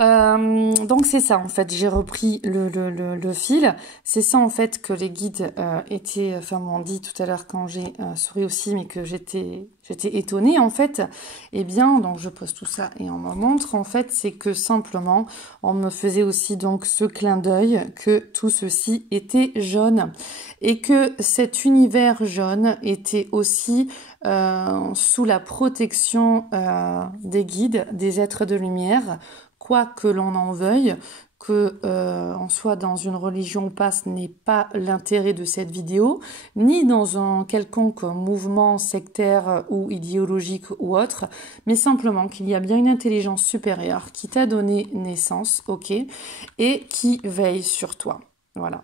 Donc c'est ça en fait, j'ai repris le fil. C'est ça en fait que les guides étaient, enfin m'ont dit tout à l'heure quand j'ai souri aussi, mais que j'étais étonnée en fait. Eh bien, donc je pose tout ça et on me montre en fait, c'est que simplement on me faisait aussi donc ce clin d'œil que tout ceci était jaune et que cet univers jaune était aussi sous la protection des guides, des êtres de lumière. Quoi que l'on en veuille, que on soit dans une religion ou pas, ce n'est pas l'intérêt de cette vidéo, ni dans un quelconque mouvement sectaire ou idéologique ou autre, mais simplement qu'il y a bien une intelligence supérieure qui t'a donné naissance, ok, et qui veille sur toi. Voilà.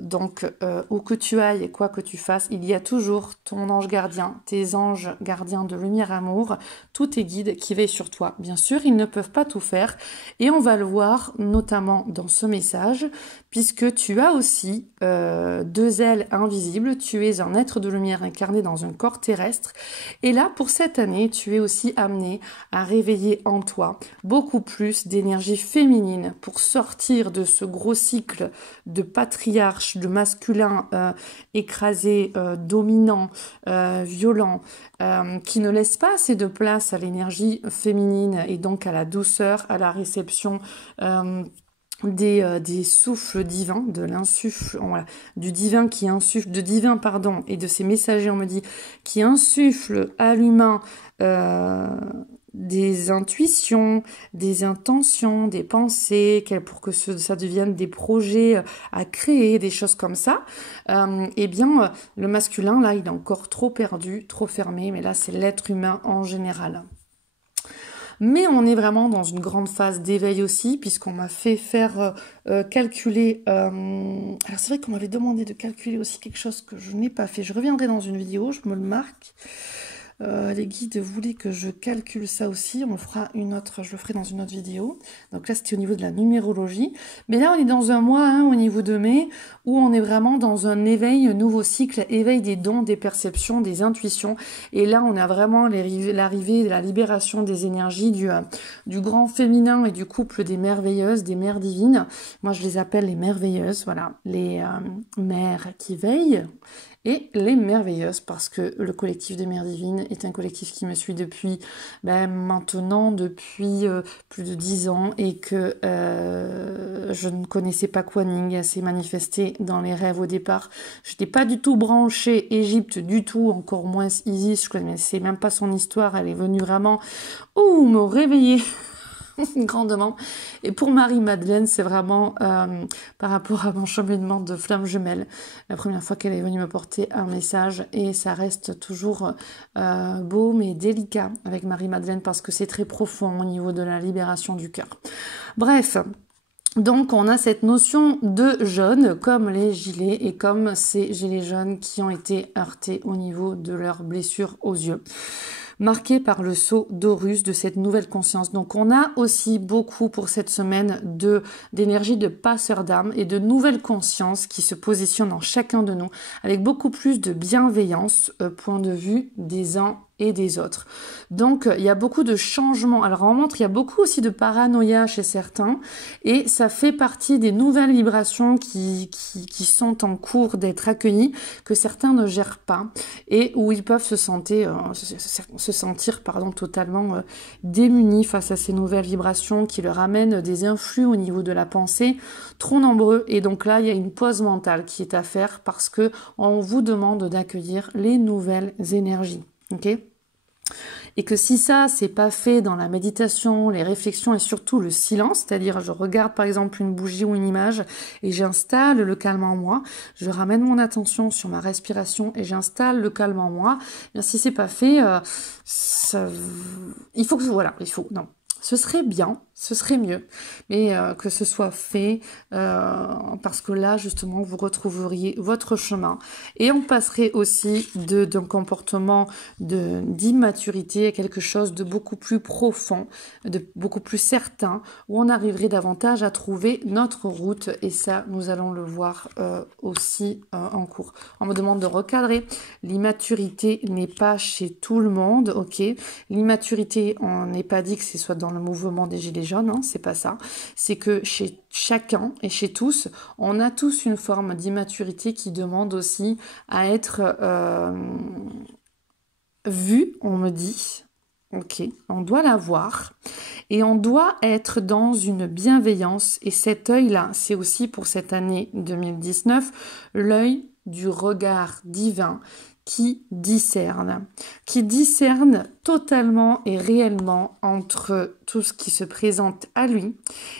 Donc, où que tu ailles et quoi que tu fasses, il y a toujours ton ange gardien, tes anges gardiens de lumière amour, tous tes guides qui veillent sur toi. Bien sûr, ils ne peuvent pas tout faire et on va le voir notamment dans ce message, puisque tu as aussi deux ailes invisibles, tu es un être de lumière incarné dans un corps terrestre et là, pour cette année, tu es aussi amené à réveiller en toi beaucoup plus d'énergie féminine pour sortir de ce gros cycle de patriarche, de masculin écrasé, dominant, violent, qui ne laisse pas assez de place à l'énergie féminine et donc à la douceur, à la réception des souffles divins, de l'insuffle, voilà, du divin qui insuffle, de divin pardon, et de ces messagers, on me dit, qui insuffle à l'humain des intuitions, des intentions, des pensées, pour que ça devienne des projets à créer, des choses comme ça, eh bien, le masculin, là, il est encore trop perdu, trop fermé, mais là, c'est l'être humain en général. Mais on est vraiment dans une grande phase d'éveil aussi, puisqu'on m'a fait faire calculer... Alors c'est vrai qu'on m'avait demandé de calculer aussi quelque chose que je n'ai pas fait. Je reviendrai dans une vidéo, je me le marque. Les guides voulaient que je calcule ça aussi. On le fera une autre, je le ferai dans une autre vidéo. Donc là, c'était au niveau de la numérologie. Mais là, on est dans un mois, hein, au niveau de mai, où on est vraiment dans un éveil, un nouveau cycle, éveil des dons, des perceptions, des intuitions. Et là, on a vraiment l'arrivée, la libération des énergies du grand féminin et du couple des merveilleuses, des mères divines. Moi, je les appelle les merveilleuses, voilà, les mères qui veillent. Et les merveilleuses, parce que le collectif des Mères Divines est un collectif qui me suit depuis maintenant depuis plus de 10 ans et que je ne connaissais pas Kuan-Yin, elle s'est manifestée dans les rêves au départ. Je n'étais pas du tout branchée Égypte du tout, encore moins Isis, je connaissais même pas son histoire, elle est venue vraiment me réveiller grandement. Et pour Marie-Madeleine, c'est vraiment par rapport à mon cheminement de flamme jumelle, la première fois qu'elle est venue me porter un message et ça reste toujours beau mais délicat avec Marie-Madeleine parce que c'est très profond au niveau de la libération du cœur. Bref. Donc on a cette notion de jaune comme les gilets et comme ces gilets jaunes qui ont été heurtés au niveau de leurs blessures aux yeux, marqué par le sceau d'Horus de cette nouvelle conscience. Donc on a aussi beaucoup pour cette semaine d'énergie de passeur d'âme et de nouvelles consciences qui se positionnent en chacun de nous avec beaucoup plus de bienveillance, point de vue des uns et des autres. Donc il y a beaucoup de changements. Alors on montre, il y a beaucoup aussi de paranoïa chez certains et ça fait partie des nouvelles vibrations qui sont en cours d'être accueillies, que certains ne gèrent pas et où ils peuvent se sentir totalement démunis face à ces nouvelles vibrations qui leur amènent des influx au niveau de la pensée trop nombreux. Et donc là, il y a une pause mentale qui est à faire parce que on vous demande d'accueillir les nouvelles énergies. Ok ? Et que si ça, c'est pas fait dans la méditation, les réflexions et surtout le silence, c'est-à-dire je regarde par exemple une bougie ou une image et j'installe le calme en moi, je ramène mon attention sur ma respiration et j'installe le calme en moi, et bien si c'est pas fait, il faut, non. Ce serait bien, ce serait mieux, mais que ce soit fait, parce que là, justement, vous retrouveriez votre chemin. Et on passerait aussi d'un comportement d'immaturité à quelque chose de beaucoup plus profond, de beaucoup plus certain, où on arriverait davantage à trouver notre route. Et ça, nous allons le voir aussi en cours. On me demande de recadrer. L'immaturité n'est pas chez tout le monde, ok. L'immaturité, on n'est pas dit que ce soit dans le mouvement des Gilets gilets jaunes, hein, c'est pas ça. C'est que chez chacun et chez tous, on a tous une forme d'immaturité qui demande aussi à être vue, on me dit. Ok, on doit la voir et on doit être dans une bienveillance. Et cet œil-là, c'est aussi pour cette année 2019, l'œil du regard divin qui discerne totalement et réellement entre tout ce qui se présente à lui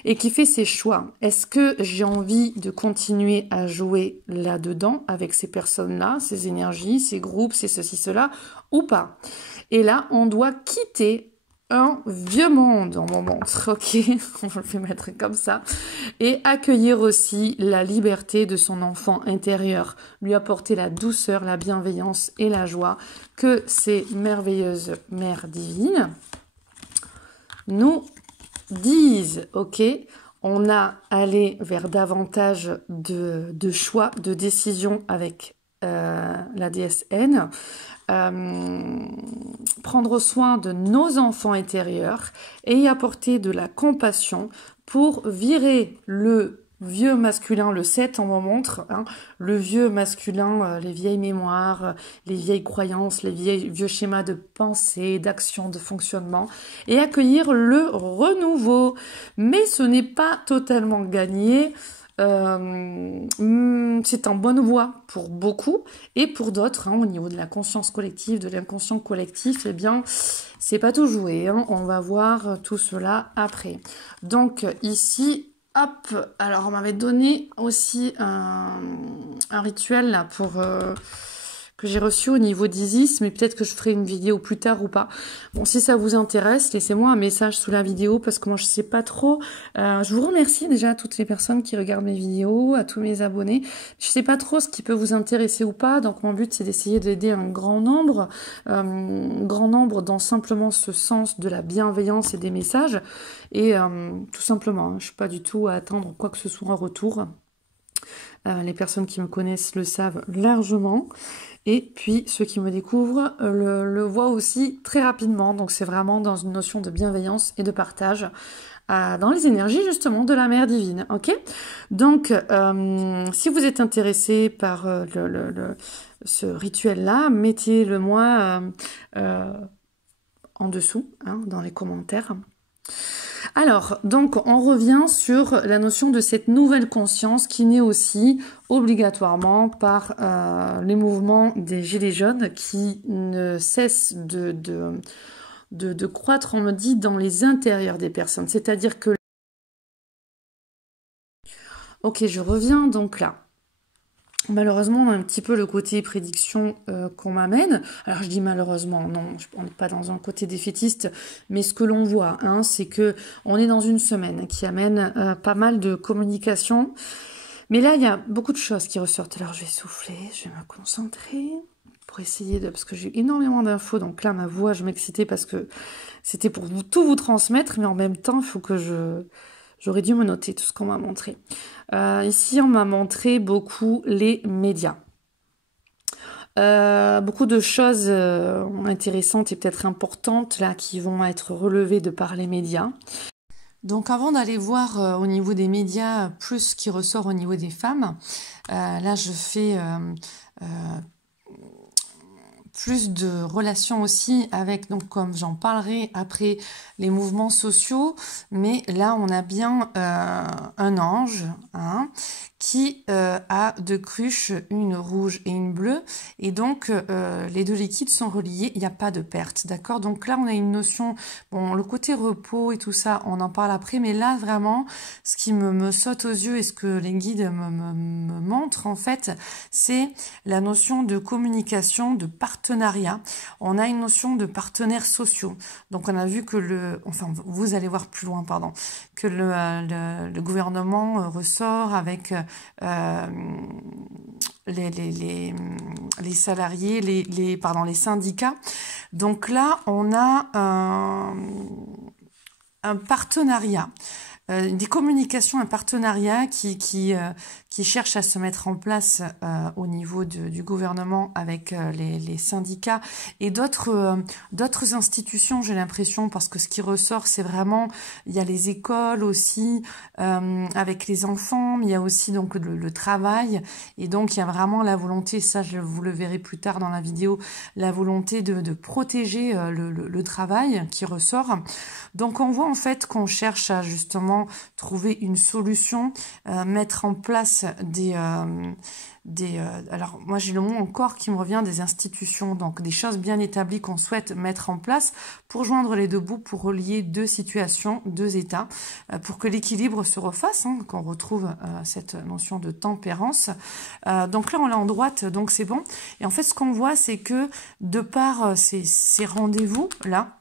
et qui fait ses choix. Est-ce que j'ai envie de continuer à jouer là-dedans avec ces personnes-là, ces énergies, ces groupes, ces ceci, cela, ou pas? Et là, on doit quitter un vieux monde, on m'en montre, ok, on va le mettre comme ça, et accueillir aussi la liberté de son enfant intérieur, lui apporter la douceur, la bienveillance et la joie que ces merveilleuses mères divines nous disent, ok, on a allé vers davantage de choix, de décisions avec la déesse N, prendre soin de nos enfants intérieurs et y apporter de la compassion pour virer le vieux masculin, le 7 on m'en montre, hein, le vieux masculin, les vieilles mémoires, les vieilles croyances, les vieux schémas de pensée, d'action, de fonctionnement, et accueillir le renouveau. Mais ce n'est pas totalement gagné. C'est en bonne voie pour beaucoup et pour d'autres, hein, au niveau de la conscience collective, de l'inconscient collectif, eh bien, c'est pas tout joué, hein, on va voir tout cela après. Donc ici, hop, alors on m'avait donné aussi un rituel là pour que j'ai reçu au niveau d'Isis, mais peut-être que je ferai une vidéo plus tard ou pas. Bon, si ça vous intéresse, laissez-moi un message sous la vidéo parce que moi je sais pas trop. Je vous remercie déjà à toutes les personnes qui regardent mes vidéos, à tous mes abonnés. Je sais pas trop ce qui peut vous intéresser ou pas, donc mon but c'est d'essayer d'aider un grand nombre dans simplement ce sens de la bienveillance et des messages. Et tout simplement, hein, je suis pas du tout à attendre quoi que ce soit en retour. Les personnes qui me connaissent le savent largement. Et puis, ceux qui me découvrent le voient aussi très rapidement. Donc, c'est vraiment dans une notion de bienveillance et de partage dans les énergies, justement, de la mère divine. Ok? Donc, si vous êtes intéressé par ce rituel-là, mettez-le moi en dessous, hein, dans les commentaires. Alors, donc, on revient sur la notion de cette nouvelle conscience qui naît aussi obligatoirement par les mouvements des Gilets jaunes qui ne cessent de croître, on me dit, dans les intérieurs des personnes. C'est-à-dire que... Ok, je reviens donc là. Malheureusement, on a un petit peu le côté prédiction qu'on m'amène. Alors, je dis malheureusement, non, on n'est pas dans un côté défaitiste, mais ce que l'on voit, hein, c'est que on est dans une semaine qui amène pas mal de communication. Mais là, il y a beaucoup de choses qui ressortent. Alors, je vais souffler, je vais me concentrer pour essayer de... Parce que j'ai énormément d'infos, donc là, ma voix, je m'excitais parce que c'était pour tout vous transmettre, mais en même temps, il faut que j'aurais dû me noter tout ce qu'on m'a montré. Ici, on m'a montré beaucoup les médias. Beaucoup de choses intéressantes et peut-être importantes là qui vont être relevées de par les médias. Donc avant d'aller voir au niveau des médias plus ce qui ressort au niveau des femmes, là je fais plus de relations aussi avec, donc comme j'en parlerai après, les mouvements sociaux, mais là on a bien un ange, hein, qui a deux cruches, une rouge et une bleue, et donc les deux liquides sont reliés, il n'y a pas de perte, d'accord? Donc là on a une notion, bon, le côté repos et tout ça, on en parle après, mais là vraiment, ce qui me saute aux yeux et ce que les guides me montrent en fait, c'est la notion de communication, de partenariat. On a une notion de partenaires sociaux, donc on a vu que enfin vous allez voir plus loin, pardon, que le gouvernement ressort avec les salariés, les syndicats. Donc là, on a un partenariat. des communications, un partenariat qui cherche à se mettre en place au niveau du gouvernement avec les syndicats et d'autres institutions, j'ai l'impression, parce que ce qui ressort, c'est vraiment, il y a les écoles aussi, avec les enfants, mais il y a aussi donc le travail, et donc il y a vraiment la volonté, ça vous le verrez plus tard dans la vidéo, la volonté de protéger le travail qui ressort. Donc on voit en fait qu'on cherche à justement trouver une solution, mettre en place alors moi j'ai le mot encore qui me revient, des institutions, donc des choses bien établies qu'on souhaite mettre en place pour joindre les deux bouts, pour relier deux situations, deux états, pour que l'équilibre se refasse, hein, qu'on retrouve cette notion de tempérance. Donc là on l'a en droite, donc c'est bon. Et en fait ce qu'on voit, c'est que de par ces rendez-vous là,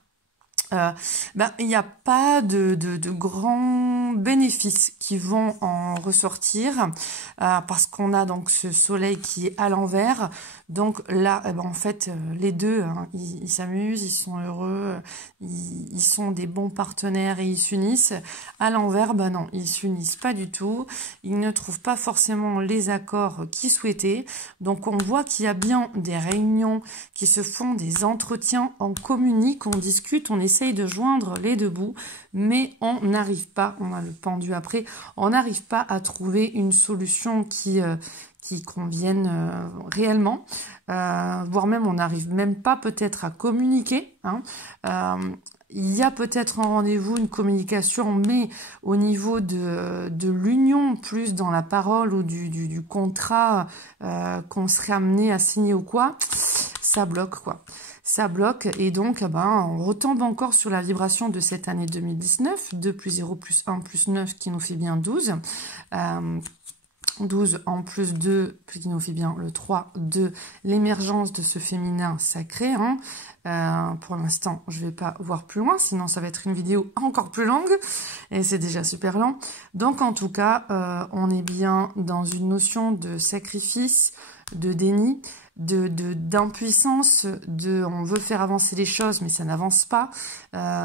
il n'y a pas de grands bénéfices qui vont en ressortir parce qu'on a donc ce soleil qui est à l'envers. Donc là, en fait, les deux, hein, ils s'amusent, ils sont heureux, ils sont des bons partenaires et ils s'unissent. À l'envers, non, ils s'unissent pas du tout. Ils ne trouvent pas forcément les accords qu'ils souhaitaient. Donc on voit qu'il y a bien des réunions qui se font, des entretiens, on communique, on discute, on essaye de joindre les deux bouts, mais on n'arrive pas, on a le pendu après, on n'arrive pas à trouver une solution qui convienne réellement, voire même on n'arrive même pas peut-être à communiquer, hein. Il y a peut-être un rendez-vous, une communication, mais au niveau de l'union, plus dans la parole ou du contrat qu'on serait amené à signer ou quoi, ça bloque quoi. Ça bloque et donc on retombe encore sur la vibration de cette année 2019, 2 plus 0 plus 1 plus 9 qui nous fait bien 12. 12 en plus 2 qui nous fait bien le 3, 2, l'émergence de ce féminin sacré. Hein. Pour l'instant, je vais pas voir plus loin, sinon ça va être une vidéo encore plus longue, et c'est déjà super lent. Donc en tout cas, on est bien dans une notion de sacrifice, de déni, d'impuissance, on veut faire avancer les choses mais ça n'avance pas,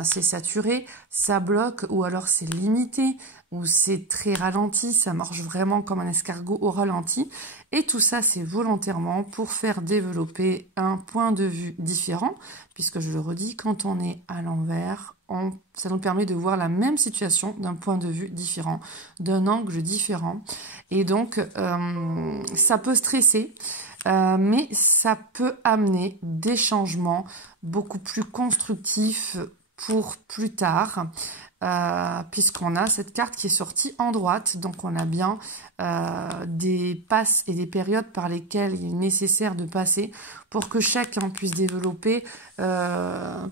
c'est saturé, ça bloque ou alors c'est limité ou c'est très ralenti, ça marche vraiment comme un escargot au ralenti, et tout ça c'est volontairement pour faire développer un point de vue différent, puisque je le redis, quand on est à l'envers, ça nous permet de voir la même situation d'un point de vue différent, d'un angle différent, et donc ça peut stresser, mais ça peut amener des changements beaucoup plus constructifs pour plus tard, puisqu'on a cette carte qui est sortie en droite, donc on a bien des passes et des périodes par lesquelles il est nécessaire de passer pour que chacun puisse développer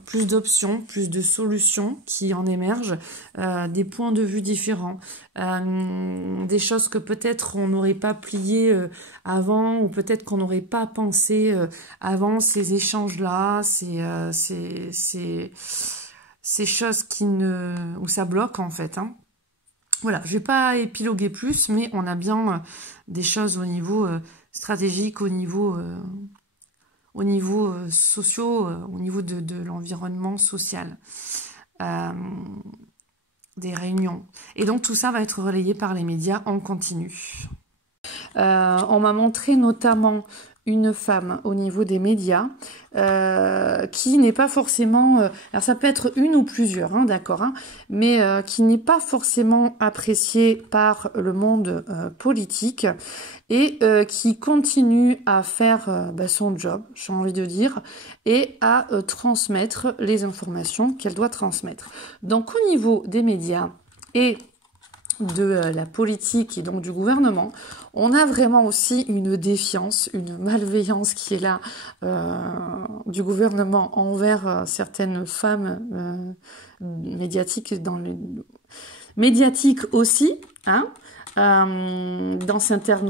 plus d'options, plus de solutions qui en émergent, des points de vue différents, des choses que peut-être on n'aurait pas pliées avant, ou peut-être qu'on n'aurait pas pensé avant, ces échanges-là, ces choses où ça bloque en fait, hein. Voilà, je vais pas épiloguer plus, mais on a bien des choses au niveau stratégique, au niveau socio, au niveau de l'environnement social, des réunions. Et donc tout ça va être relayé par les médias en continu. On m'a montré notamment une femme au niveau des médias qui n'est pas forcément, alors ça peut être une ou plusieurs, hein, d'accord, hein, mais qui n'est pas forcément appréciée par le monde politique et qui continue à faire son job, j'ai envie de dire, et à transmettre les informations qu'elle doit transmettre. Donc au niveau des médias et de la politique et donc du gouvernement, on a vraiment aussi une défiance, une malveillance qui est là du gouvernement envers certaines femmes médiatiques, médiatiques aussi, hein, dans certains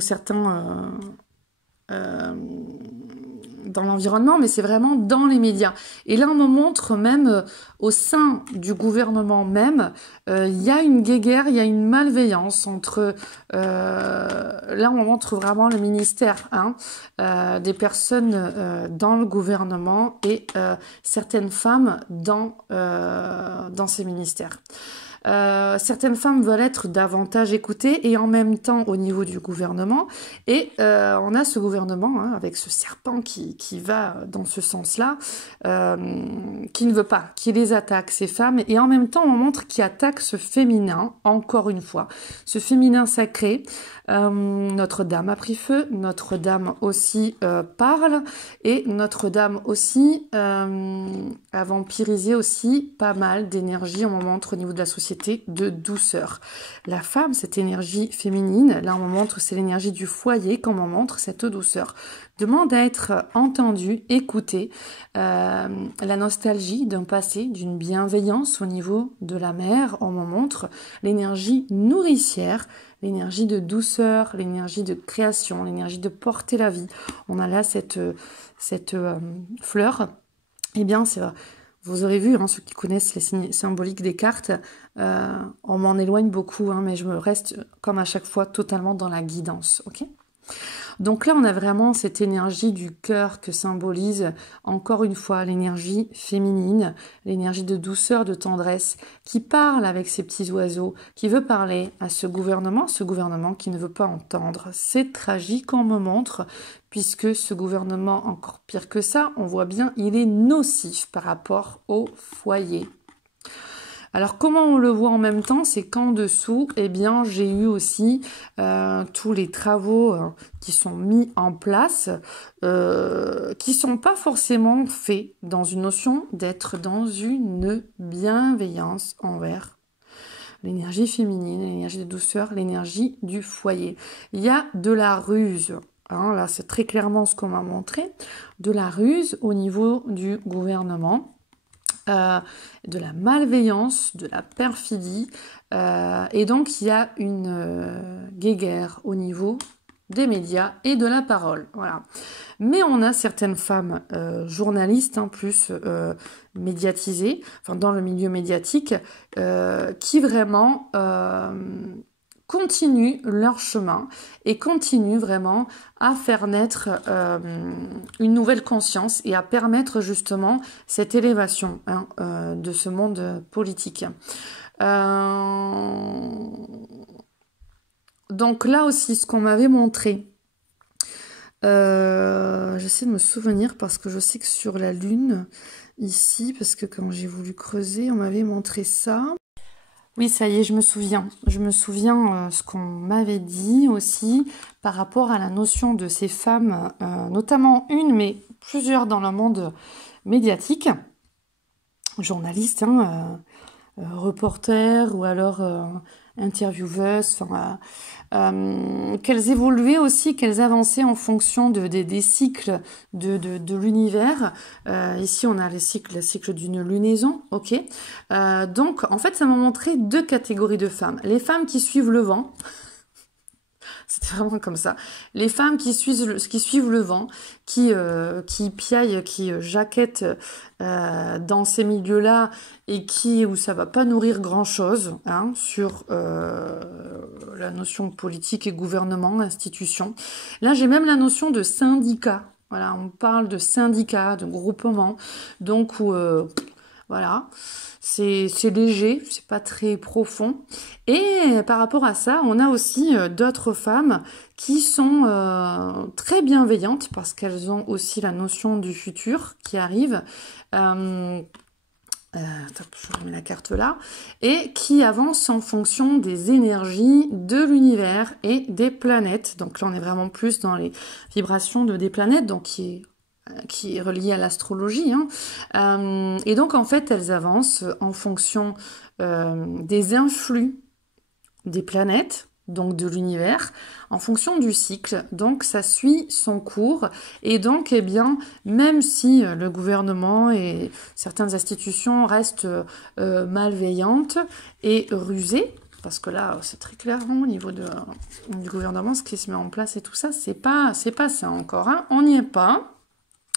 dans l'environnement, mais c'est vraiment dans les médias. Et là, on me montre même au sein du gouvernement même, il y a une guéguerre, il y a une malveillance entre... là, on montre vraiment le ministère, hein, des personnes dans le gouvernement et certaines femmes dans ces ministères. Certaines femmes veulent être davantage écoutées et en même temps au niveau du gouvernement. Et on a ce gouvernement hein, avec ce serpent qui va dans ce sens-là, qui ne veut pas, qui les attaque, ces femmes. Et en même temps, on montre qu'il attaque ce féminin, encore une fois, ce féminin sacré. Notre-Dame a pris feu, Notre-Dame aussi parle et Notre-Dame aussi a vampirisé aussi pas mal d'énergie, on montre au niveau de la société, de douceur. La femme, cette énergie féminine, là on montre c'est l'énergie du foyer, qu'on montre cette douceur, demande à être entendue, écoutée, la nostalgie d'un passé, d'une bienveillance au niveau de la mère, on montre l'énergie nourricière, l'énergie de douceur, l'énergie de création, l'énergie de porter la vie. On a là cette fleur. Eh bien, vous aurez vu, hein, ceux qui connaissent les signes symboliques des cartes, on m'en éloigne beaucoup, hein, mais je me reste, comme à chaque fois, totalement dans la guidance. Ok ? Donc là, on a vraiment cette énergie du cœur que symbolise, encore une fois, l'énergie féminine, l'énergie de douceur, de tendresse, qui parle avec ces petits oiseaux, qui veut parler à ce gouvernement qui ne veut pas entendre. C'est tragique, on me montre, puisque ce gouvernement, encore pire que ça, on voit bien, il est nocif par rapport au foyer. Alors, comment on le voit en même temps, c'est qu'en dessous, eh bien, j'ai eu aussi tous les travaux qui sont mis en place, qui sont pas forcément faits dans une notion d'être dans une bienveillance envers l'énergie féminine, l'énergie de douceur, l'énergie du foyer. Il y a de la ruse. Hein, là, c'est très clairement ce qu'on m'a montré, de la ruse au niveau du gouvernement. De la malveillance, de la perfidie, et donc il y a une guéguerre au niveau des médias et de la parole, voilà. Mais on a certaines femmes journalistes, hein, plus médiatisées, enfin dans le milieu médiatique, qui vraiment continuent leur chemin et continuent vraiment à faire naître une nouvelle conscience et à permettre justement cette élévation hein, de ce monde politique. Donc là aussi, ce qu'on m'avait montré, j'essaie de me souvenir parce que je sais que sur la Lune, ici, parce que quand j'ai voulu creuser, on m'avait montré ça. Oui, ça y est, je me souviens. Je me souviens ce qu'on m'avait dit aussi par rapport à la notion de ces femmes, notamment une, mais plusieurs dans le monde médiatique, journalistes, hein, reporters ou alors intervieweuses, qu'elles évoluaient aussi, qu'elles avançaient en fonction des cycles de l'univers. Ici, on a le cycle d'une lunaison, ok. Donc, en fait, ça m'a montré deux catégories de femmes. Les femmes qui suivent le vent. C'était vraiment comme ça. Les femmes qui suivent le vent, qui piaillent, qui jaquettent dans ces milieux-là et où ça va pas nourrir grand-chose hein, sur la notion politique et gouvernement, institution. Là, j'ai même la notion de syndicat. Voilà, on parle de syndicat, de groupement, donc voilà. C'est léger, c'est pas très profond. Et par rapport à ça, on a aussi d'autres femmes qui sont très bienveillantes parce qu'elles ont aussi la notion du futur qui arrive. Je remets la carte là. Et qui avancent en fonction des énergies de l'univers et des planètes. Donc là, on est vraiment plus dans les vibrations des planètes, donc qui est relié à l'astrologie. Hein. Et donc, en fait, elles avancent en fonction des influx des planètes, donc de l'univers, en fonction du cycle. Donc, ça suit son cours. Et donc, eh bien, même si le gouvernement et certaines institutions restent malveillantes et rusées, parce que là, c'est très clairement au niveau du gouvernement, ce qui se met en place et tout ça, c'est pas ça encore. Hein. On n'y est pas.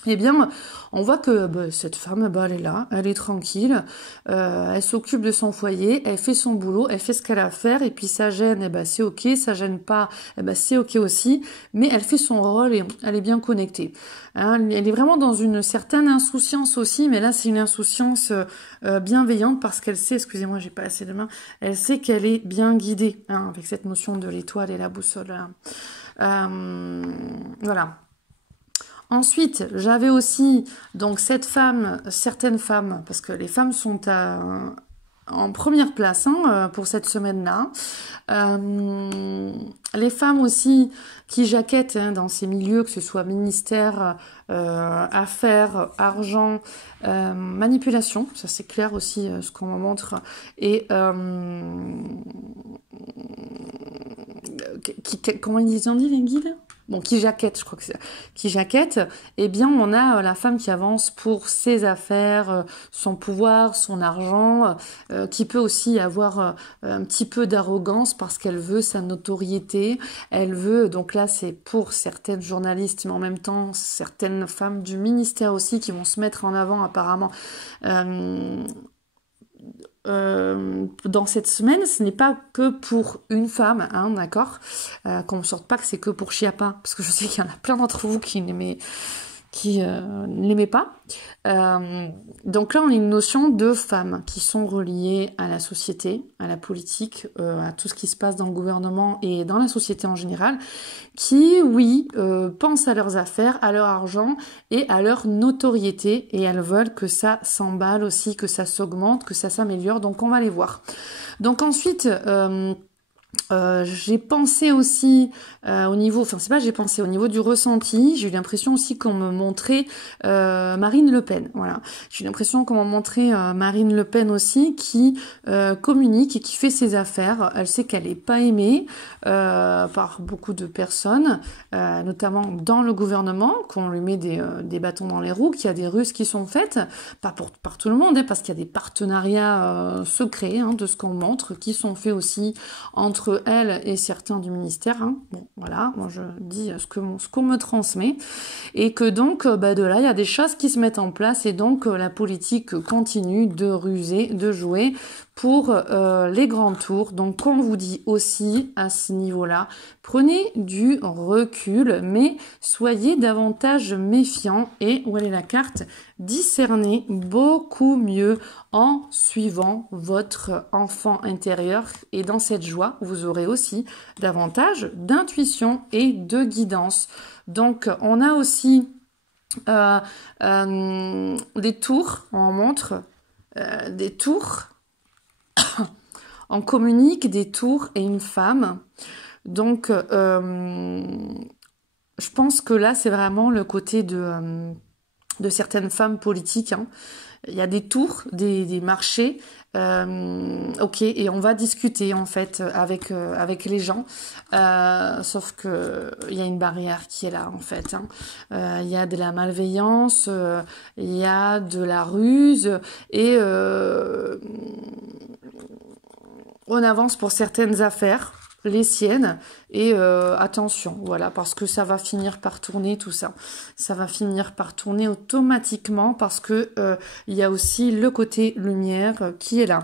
eh bien, on voit que cette femme, elle est là, elle est tranquille, elle s'occupe de son foyer, elle fait son boulot, elle fait ce qu'elle a à faire, et puis ça gêne, c'est ok, ça gêne pas, c'est ok aussi, mais elle fait son rôle et elle est bien connectée. Hein, elle est vraiment dans une certaine insouciance aussi, mais là c'est une insouciance bienveillante parce qu'elle sait, excusez-moi, j'ai pas assez de mains, elle sait qu'elle est bien guidée, hein, avec cette notion de l'étoile et la boussole. Voilà. Ensuite, j'avais aussi donc certaines femmes, parce que les femmes sont en première place pour cette semaine-là. Les femmes aussi qui jaquettent dans ces milieux, que ce soit ministère, affaires, argent, manipulation, ça c'est clair aussi ce qu'on me montre, et comment ils ont dit les guides? Bon, qui jaquette, je crois que c'est qui jaquette, eh bien, on a la femme qui avance pour ses affaires, son pouvoir, son argent, qui peut aussi avoir un petit peu d'arrogance parce qu'elle veut sa notoriété, elle veut, donc là, c'est pour certaines journalistes, mais en même temps, certaines femmes du ministère aussi qui vont se mettre en avant apparemment. Dans cette semaine, ce n'est pas que pour une femme, hein, d'accord, qu'on ne sorte pas que c'est que pour Chiappa, parce que je sais qu'il y en a plein d'entre vous qui ne l'aimaient pas. Donc là, on a une notion de femmes qui sont reliées à la société, à la politique, à tout ce qui se passe dans le gouvernement et dans la société en général, qui, oui, pensent à leurs affaires, à leur argent et à leur notoriété, et elles veulent que ça s'emballe aussi, que ça s'augmente, que ça s'améliore, donc on va les voir. Donc ensuite, j'ai pensé aussi au niveau, enfin c'est pas j'ai pensé au niveau du ressenti, j'ai eu l'impression aussi qu'on me montrait Marine Le Pen, voilà. J'ai eu l'impression qu'on me montrait Marine Le Pen aussi qui communique et qui fait ses affaires. Elle sait qu'elle est pas aimée par beaucoup de personnes, notamment dans le gouvernement, qu'on lui met des bâtons dans les roues, qu'il y a des ruses qui sont faites, pas par tout le monde, hein, parce qu'il y a des partenariats secrets de ce qu'on montre, qui sont faits aussi entre elle et certains du ministère. Hein. Bon, voilà, moi je dis ce qu'on me transmet. Et que donc, de là, il y a des choses qui se mettent en place et donc la politique continue de ruser, de jouer pour les grands tours. Donc, on vous dit aussi à ce niveau-là, prenez du recul, mais soyez davantage méfiants et, où elle est la carte, discernez beaucoup mieux en suivant votre enfant intérieur. Et dans cette joie, vous aurez aussi davantage d'intuition et de guidance. Donc, on a aussi des tours, on montre des tours, on communique des tours et une femme. Donc, je pense que là, c'est vraiment le côté de certaines femmes politiques. Hein. Il y a des tours, des marchés, ok, et on va discuter en fait avec les gens, sauf que il y a une barrière qui est là en fait. Hein. Il y a de la malveillance, il y a de la ruse et on avance pour certaines affaires, les siennes, et attention, voilà, parce que ça va finir par tourner tout ça. Ça va finir par tourner automatiquement parce que il y a aussi le côté lumière qui est là.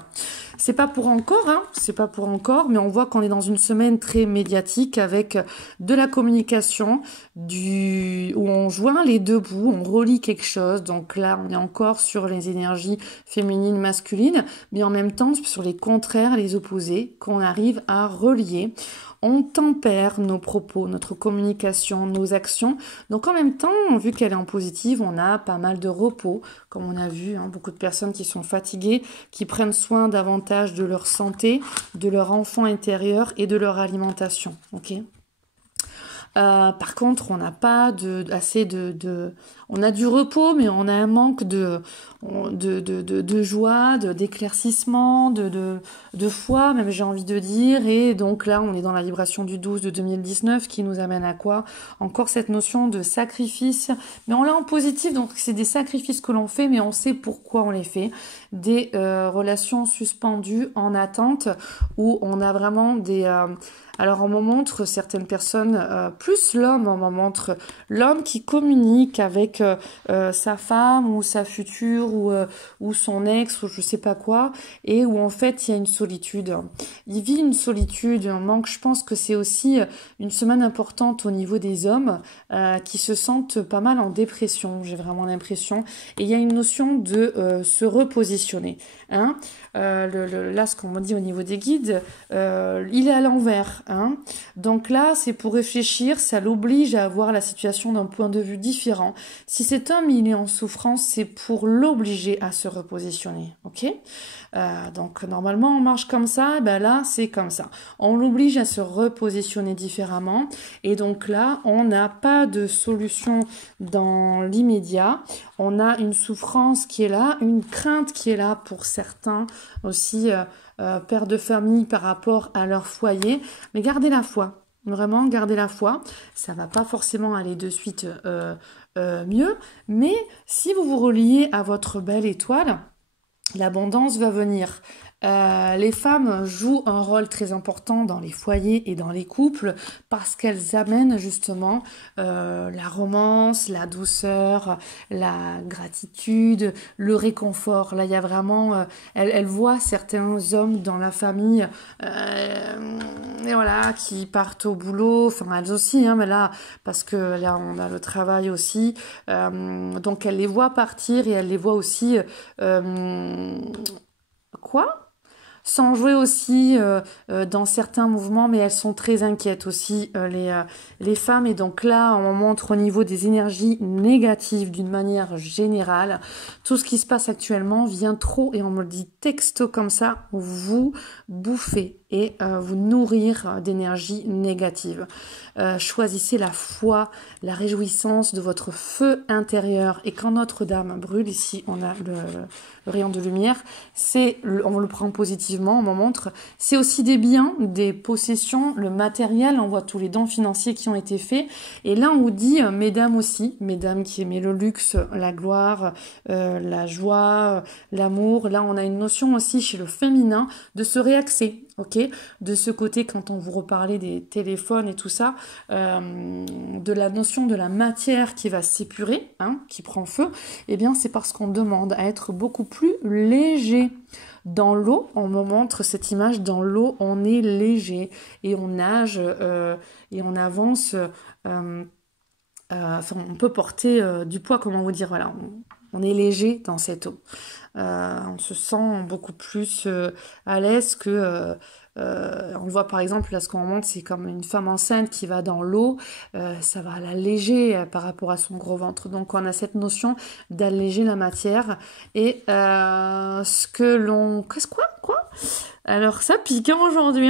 C'est pas pour encore, hein, c'est pas pour encore, mais on voit qu'on est dans une semaine très médiatique avec de la communication, où on joint les deux bouts, on relie quelque chose. Donc là, on est encore sur les énergies féminines, masculines, mais en même temps sur les contraires, les opposés, qu'on arrive à relier. On tempère nos propos, notre communication, nos actions. Donc en même temps, vu qu'elle est en positive, on a pas mal de repos, comme on a vu, hein, beaucoup de personnes qui sont fatiguées, qui prennent soin davantage de leur santé, de leur enfant intérieur et de leur alimentation. Ok. Par contre, on n'a pas assez on a du repos, mais on a un manque de joie, d'éclaircissement, de foi, même j'ai envie de dire. Et donc là, on est dans la vibration du 12 de 2019 qui nous amène à quoi? Encore cette notion de sacrifice, mais on l'a en positif, donc c'est des sacrifices que l'on fait, mais on sait pourquoi on les fait. Des relations suspendues en attente, où on a vraiment Alors on me montre certaines personnes, plus l'homme, on me montre l'homme qui communique avec sa femme ou sa future ou son ex ou je sais pas quoi, et où en fait il y a une solitude. Il vit une solitude, un manque. Je pense que c'est aussi une semaine importante au niveau des hommes qui se sentent pas mal en dépression, j'ai vraiment l'impression. Et il y a une notion de se repositionner. Hein. Là, ce qu'on m'a dit au niveau des guides, il est à l'envers. Hein. Donc là, c'est pour réfléchir, ça l'oblige à voir la situation d'un point de vue différent. Si cet homme, il est en souffrance, c'est pour l'obliger à se repositionner. Ok. Donc normalement, on marche comme ça, ben là, c'est comme ça. On l'oblige à se repositionner différemment. Et donc là, on n'a pas de solution dans l'immédiat. On a une souffrance qui est là, une crainte qui est là pour certains aussi, pères de famille par rapport à leur foyer. Mais gardez la foi. Vraiment, gardez la foi. Ça va pas forcément aller de suite mieux. Mais si vous vous reliez à votre belle étoile, l'abondance va venir. Les femmes jouent un rôle très important dans les foyers et dans les couples parce qu'elles amènent justement la romance, la douceur, la gratitude, le réconfort. Là, il y a vraiment... elles voient certains hommes dans la famille et voilà, qui partent au boulot, enfin elles aussi, hein, mais là, parce que là, on a le travail aussi. Donc, elles les voient partir et elles les voient aussi... quoi? Sans jouer aussi dans certains mouvements, mais elles sont très inquiètes aussi, les femmes. Et donc là, on montre au niveau des énergies négatives d'une manière générale. Tout ce qui se passe actuellement vient trop, et on me le dit texto comme ça, vous bouffer et vous nourrir d'énergie négative. Choisissez la foi, la réjouissance de votre feu intérieur. Et quand Notre-Dame brûle, ici on a le rayon de lumière, on le prend positivement, on m'en montre. C'est aussi des biens, des possessions, le matériel, on voit tous les dons financiers qui ont été faits. Et là on vous dit, mesdames aussi, mesdames qui aimaient le luxe, la gloire, la joie, l'amour. Là on a une notion aussi chez le féminin de se réaxer. Ok, de ce côté, quand on vous reparlait des téléphones et tout ça, de la notion de la matière qui va s'épurer, hein, qui prend feu, eh bien c'est parce qu'on demande à être beaucoup plus léger. Dans l'eau, on me montre cette image, dans l'eau, on est léger et on nage et on avance. Enfin, on peut porter du poids, comment vous dire, voilà, on est léger dans cette eau. On se sent beaucoup plus à l'aise que... on le voit par exemple, là ce qu'on montre, c'est comme une femme enceinte qui va dans l'eau, ça va l'alléger par rapport à son gros ventre. Donc on a cette notion d'alléger la matière. Et ce que l'on... Qu'est-ce quoi alors ça pique hein, aujourd'hui.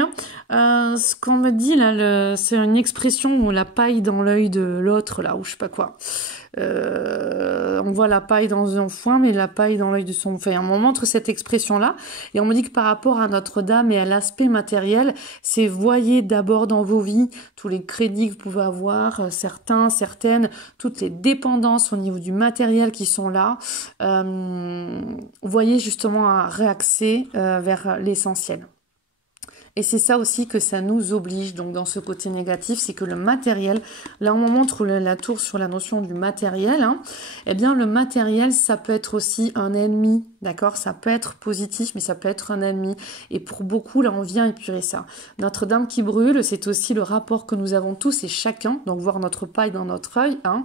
Hein. Ce qu'on me dit là, c'est une expression où la paille dans l'œil de l'autre là, ou je sais pas quoi. On voit la paille dans un foin, mais la paille dans l'œil de son... Enfin, on me montre cette expression-là, et on me dit que par rapport à Notre-Dame et à l'aspect matériel, c'est voyez d'abord dans vos vies tous les crédits que vous pouvez avoir, certains, certaines, toutes les dépendances au niveau du matériel qui sont là. Voyez justement à réaxer vers l'essentiel. Et c'est ça aussi que ça nous oblige, donc dans ce côté négatif, c'est que le matériel, là on montre la tour sur la notion du matériel, hein, eh bien le matériel ça peut être aussi un ennemi, d'accord? Ça peut être positif, mais ça peut être un ennemi. Et pour beaucoup, là on vient épurer ça. Notre-Dame qui brûle, c'est aussi le rapport que nous avons tous et chacun, donc voir notre paille dans notre œil, hein,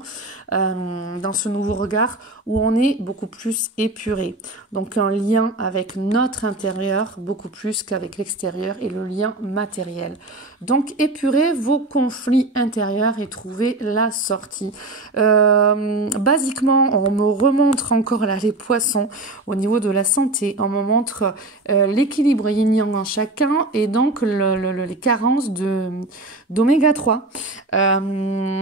dans ce nouveau regard où on est beaucoup plus épuré. Donc un lien avec notre intérieur, beaucoup plus qu'avec l'extérieur et le lien matériel. Donc épurez vos conflits intérieurs et trouvez la sortie. Basiquement, on me remontre encore là les poissons au niveau de la santé. On me montre l'équilibre yin-yang en chacun et donc les carences d'oméga 3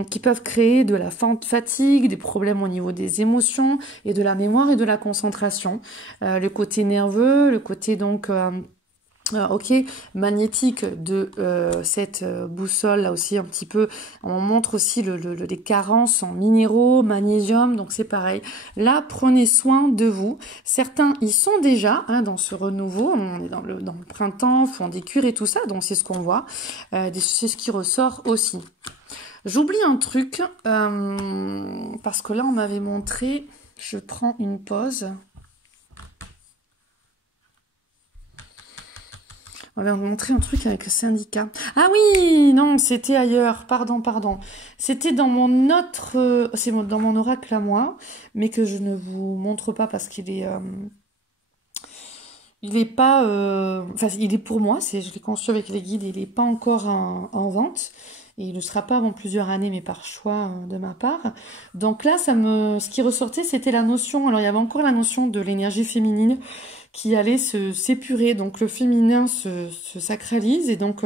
qui peuvent créer de la fatigue, des problèmes au niveau des émotions et de la mémoire et de la concentration. Le côté nerveux, le côté donc ok, magnétique de cette boussole, là aussi un petit peu, on montre aussi les carences en minéraux, magnésium, donc c'est pareil. Là, prenez soin de vous. Certains y sont déjà hein, dans ce renouveau, on est dans le printemps, font des cures et tout ça, donc c'est ce qu'on voit, c'est ce qui ressort aussi. J'oublie un truc, parce que là on m'avait montré, je prends une pause. On va vous montrer un truc avec le syndicat. Ah oui, non, c'était ailleurs. Pardon. C'était dans mon autre, c'est dans mon oracle à moi, mais que je ne vous montre pas parce il est pas, enfin, il est pour moi. Je l'ai conçu avec les guides. Il n'est pas encore en vente. Et il ne sera pas avant plusieurs années, mais par choix de ma part. Donc là, ce qui ressortait, c'était la notion. Alors, il y avait encore la notion de l'énergie féminine qui allait s'épurer. Donc le féminin se sacralise et donc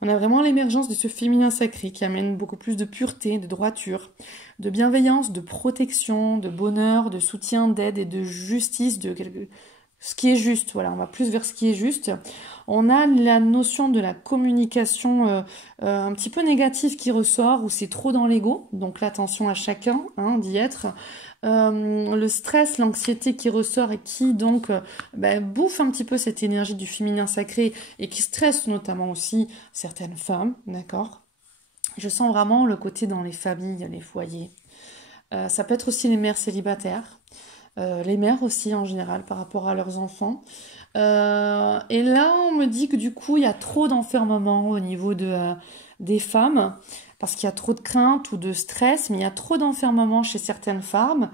on a vraiment l'émergence de ce féminin sacré qui amène beaucoup plus de pureté, de droiture, de bienveillance, de protection, de bonheur, de soutien, d'aide et de justice, ce qui est juste. Voilà, on va plus vers ce qui est juste. On a la notion de la communication un petit peu négative qui ressort, où c'est trop dans l'ego, donc l'attention à chacun hein, d'y être. Le stress, l'anxiété qui ressort et qui donc bouffe un petit peu cette énergie du féminin sacré et qui stresse notamment aussi certaines femmes, d'accord? Je sens vraiment le côté dans les familles, les foyers. Ça peut être aussi les mères célibataires, les mères aussi en général par rapport à leurs enfants. Et là, on me dit que du coup, il y a trop d'enfermement au niveau des femmes, parce qu'il y a trop de crainte ou de stress, mais il y a trop d'enfermement chez certaines femmes,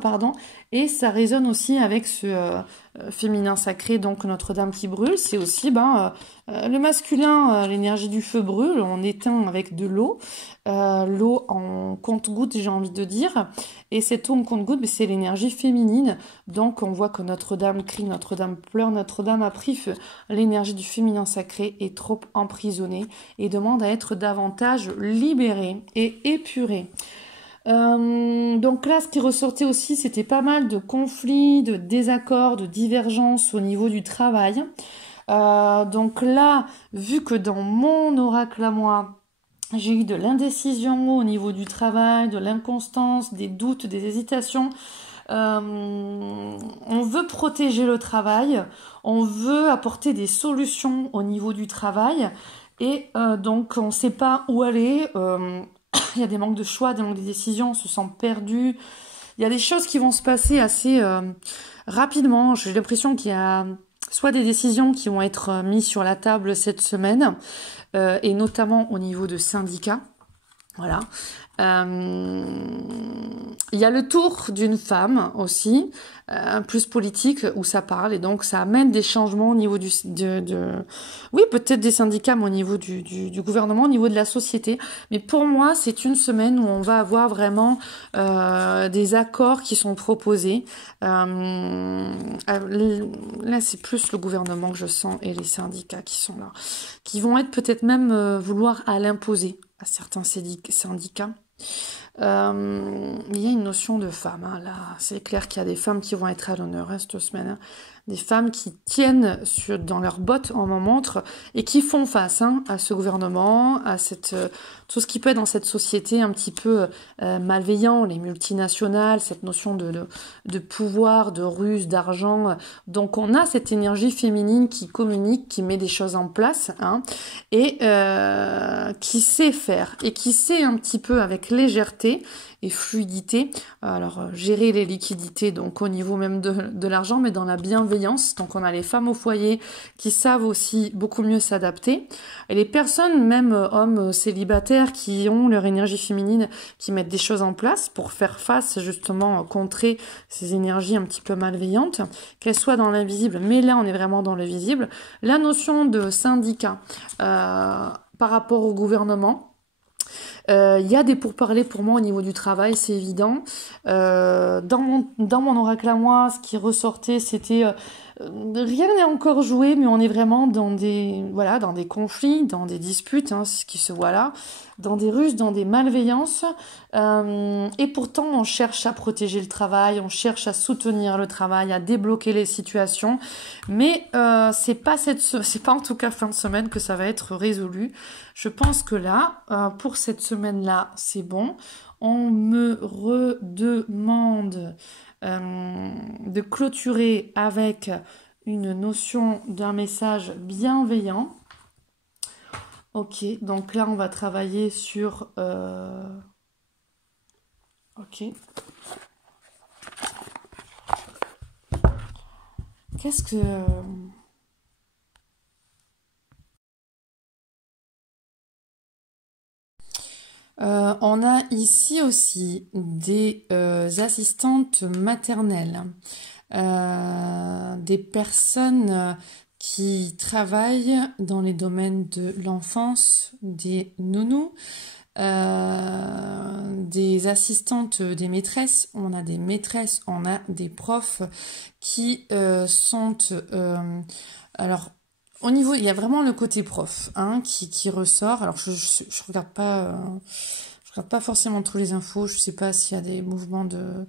pardon, et ça résonne aussi avec ce féminin sacré, donc Notre-Dame qui brûle. C'est aussi le masculin, l'énergie du feu brûle, on éteint avec de l'eau, l'eau en compte-gouttes, j'ai envie de dire, et cette eau en compte-gouttes, c'est l'énergie féminine, donc on voit que Notre-Dame crie, Notre-Dame pleure, Notre-Dame a pris feu. L'énergie du féminin sacré est trop emprisonnée et demande à être davantage libérée et épurée. Donc là, ce qui ressortait aussi, c'était pas mal de conflits, de désaccords, de divergences au niveau du travail. Donc là, vu que dans mon oracle à moi, j'ai eu de l'indécision au niveau du travail, de l'inconstance, des doutes, des hésitations, on veut protéger le travail, on veut apporter des solutions au niveau du travail, et donc on ne sait pas où aller. Il y a des manques de choix, des manques de décisions, on se sent perdu. Il y a des choses qui vont se passer assez rapidement. J'ai l'impression qu'il y a soit des décisions qui vont être mises sur la table cette semaine, et notamment au niveau de syndicats. Voilà. Il y a le tour d'une femme aussi, plus politique, où ça parle, et donc ça amène des changements au niveau oui, peut-être des syndicats, mais au niveau du gouvernement, au niveau de la société. Mais pour moi, c'est une semaine où on va avoir vraiment des accords qui sont proposés. Là, c'est plus le gouvernement que je sens et les syndicats qui sont là, qui vont être peut-être même vouloir à l'imposer à certains syndicats. Il y a une notion de femme, hein, là, c'est clair qu'il y a des femmes qui vont être à l'honneur hein, cette semaine, hein. Des femmes qui tiennent dans leurs bottes, on m'en montre, et qui font face hein, à ce gouvernement, à tout ce qui peut être dans cette société un petit peu malveillant, les multinationales, cette notion de pouvoir, de ruse, d'argent. Donc on a cette énergie féminine qui communique, qui met des choses en place, hein, et qui sait faire, et qui sait un petit peu avec légèreté et fluidité, alors gérer les liquidités, donc au niveau même de l'argent, mais dans la bienveillance. Donc on a les femmes au foyer qui savent aussi beaucoup mieux s'adapter, et les personnes, même hommes célibataires, qui ont leur énergie féminine, qui mettent des choses en place pour faire face, justement, contrer ces énergies un petit peu malveillantes, qu'elles soient dans l'invisible, mais là on est vraiment dans le visible. La notion de syndicat par rapport au gouvernement, il y a des pourparlers pour moi au niveau du travail, c'est évident. Dans mon oracle à moi, ce qui ressortait, c'était rien n'est encore joué, mais on est vraiment dans des, voilà, dans des conflits, dans des disputes, hein, ce qui se voit là, dans des ruses, dans des malveillances. Et pourtant, on cherche à protéger le travail, on cherche à soutenir le travail, à débloquer les situations. Mais c'est pas en tout cas fin de semaine que ça va être résolu. Je pense que là, pour cette semaine-là, c'est bon. On me redemande de clôturer avec une notion d'un message bienveillant. Ok, donc là on va travailler sur... Ok. Qu'est-ce que... on a ici aussi des assistantes maternelles, des personnes qui travaillent dans les domaines de l'enfance, des nounous, des assistantes, des maîtresses. On a des maîtresses, on a des profs qui sont... alors, au niveau, il y a vraiment le côté prof hein, qui ressort. Alors, je regarde pas forcément tous les infos. Je sais pas s'il y a des mouvements de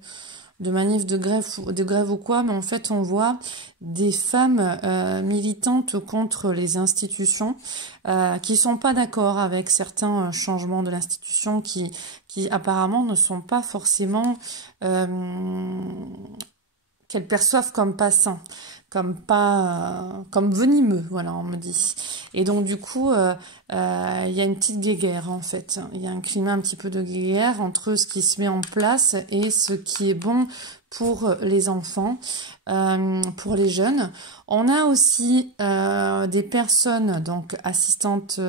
manif, de grève ou quoi, mais en fait, on voit des femmes militantes contre les institutions qui sont pas d'accord avec certains changements de l'institution qui apparemment ne sont pas forcément qu'elles perçoivent comme pas sains, comme venimeux, voilà, on me dit. Et donc du coup, il y a une petite guéguerre en fait. Il y a un climat un petit peu de guéguerre entre ce qui se met en place et ce qui est bon pour les enfants, pour les jeunes. On a aussi des personnes, donc assistantes.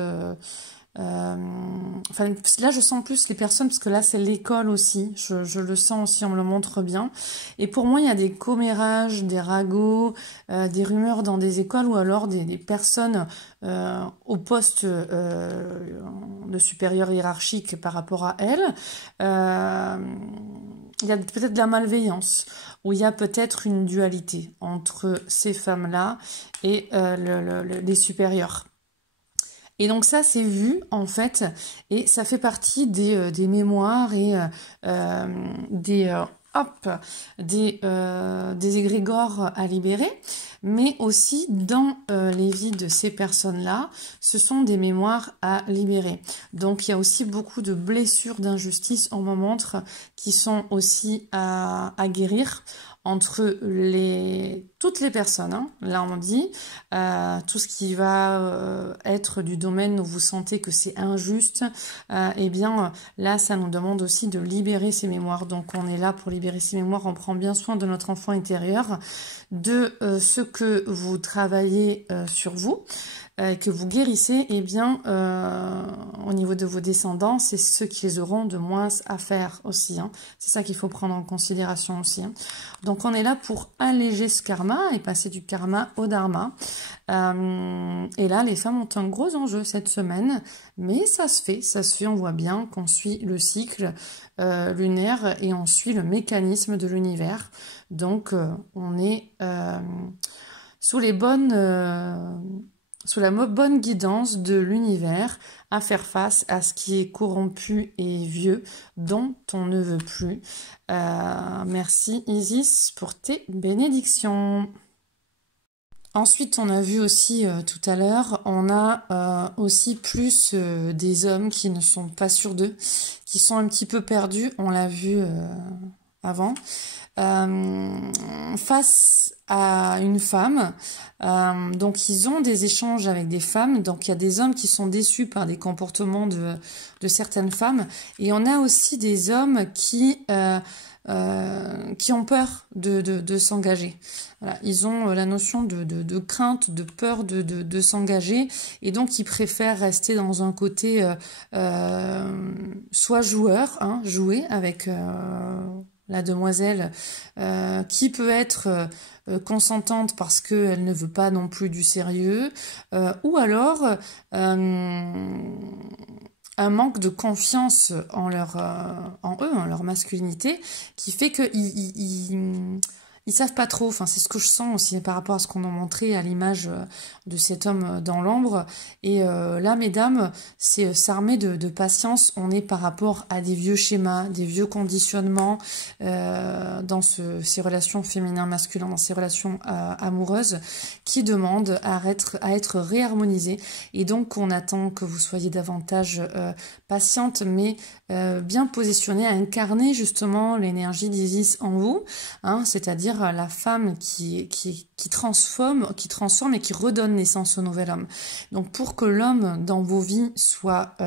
Enfin, là je sens plus les personnes parce que là c'est l'école aussi, je le sens aussi, on me le montre bien. Et pour moi il y a des commérages, des ragots, des rumeurs dans des écoles ou alors des personnes au poste de supérieur hiérarchique par rapport à elles. Il y a peut-être de la malveillance, où il y a peut-être une dualité entre ces femmes-là et les supérieurs. Et donc ça, c'est vu, en fait, et ça fait partie des mémoires et des égrégores à libérer, mais aussi dans les vies de ces personnes-là, ce sont des mémoires à libérer. Donc il y a aussi beaucoup de blessures d'injustice, on me montre, qui sont aussi à guérir entre toutes les personnes, hein, là on dit, tout ce qui va être du domaine où vous sentez que c'est injuste, eh bien là ça nous demande aussi de libérer ces mémoires. Donc on est là pour libérer ces mémoires, on prend bien soin de notre enfant intérieur, de ce que vous travaillez sur vous, que vous guérissez, eh bien, au niveau de vos descendants, c'est ceux qui les auront de moins à faire aussi. Hein. C'est ça qu'il faut prendre en considération aussi. Hein. Donc, on est là pour alléger ce karma et passer du karma au dharma. Et là, les femmes ont un gros enjeu cette semaine, mais ça se fait. On voit bien qu'on suit le cycle lunaire et on suit le mécanisme de l'univers. Donc, on est sous la bonne guidance de l'univers à faire face à ce qui est corrompu et vieux, dont on ne veut plus. Merci Isis pour tes bénédictions. Ensuite, on a vu aussi tout à l'heure, on a aussi plus des hommes qui ne sont pas sûrs d'eux, qui sont un petit peu perdus, on l'a vu avant. Face à une femme, donc ils ont des échanges avec des femmes, donc il y a des hommes qui sont déçus par des comportements de certaines femmes, et on a aussi des hommes qui ont peur de s'engager. Voilà, ils ont la notion de crainte, de peur de s'engager, et donc ils préfèrent rester dans un côté soit joueur, hein, jouer avec la demoiselle qui peut être consentante parce qu'elle ne veut pas non plus du sérieux, ou alors un manque de confiance en eux, en leur masculinité, qui fait qu'ils ils savent pas trop, enfin c'est ce que je sens aussi par rapport à ce qu'on a montré à l'image de cet homme dans l'ombre. Et là, mesdames, c'est s'armer de patience. On est par rapport à des vieux schémas, des vieux conditionnements dans ces relations féminin-masculin, dans ces relations amoureuses qui demandent à être réharmonisées. Et donc, on attend que vous soyez davantage patiente, mais bien positionnée à incarner justement l'énergie d'Isis en vous, hein, c'est-à-dire la femme qui transforme et qui redonne naissance au nouvel homme. Donc pour que l'homme dans vos vies soit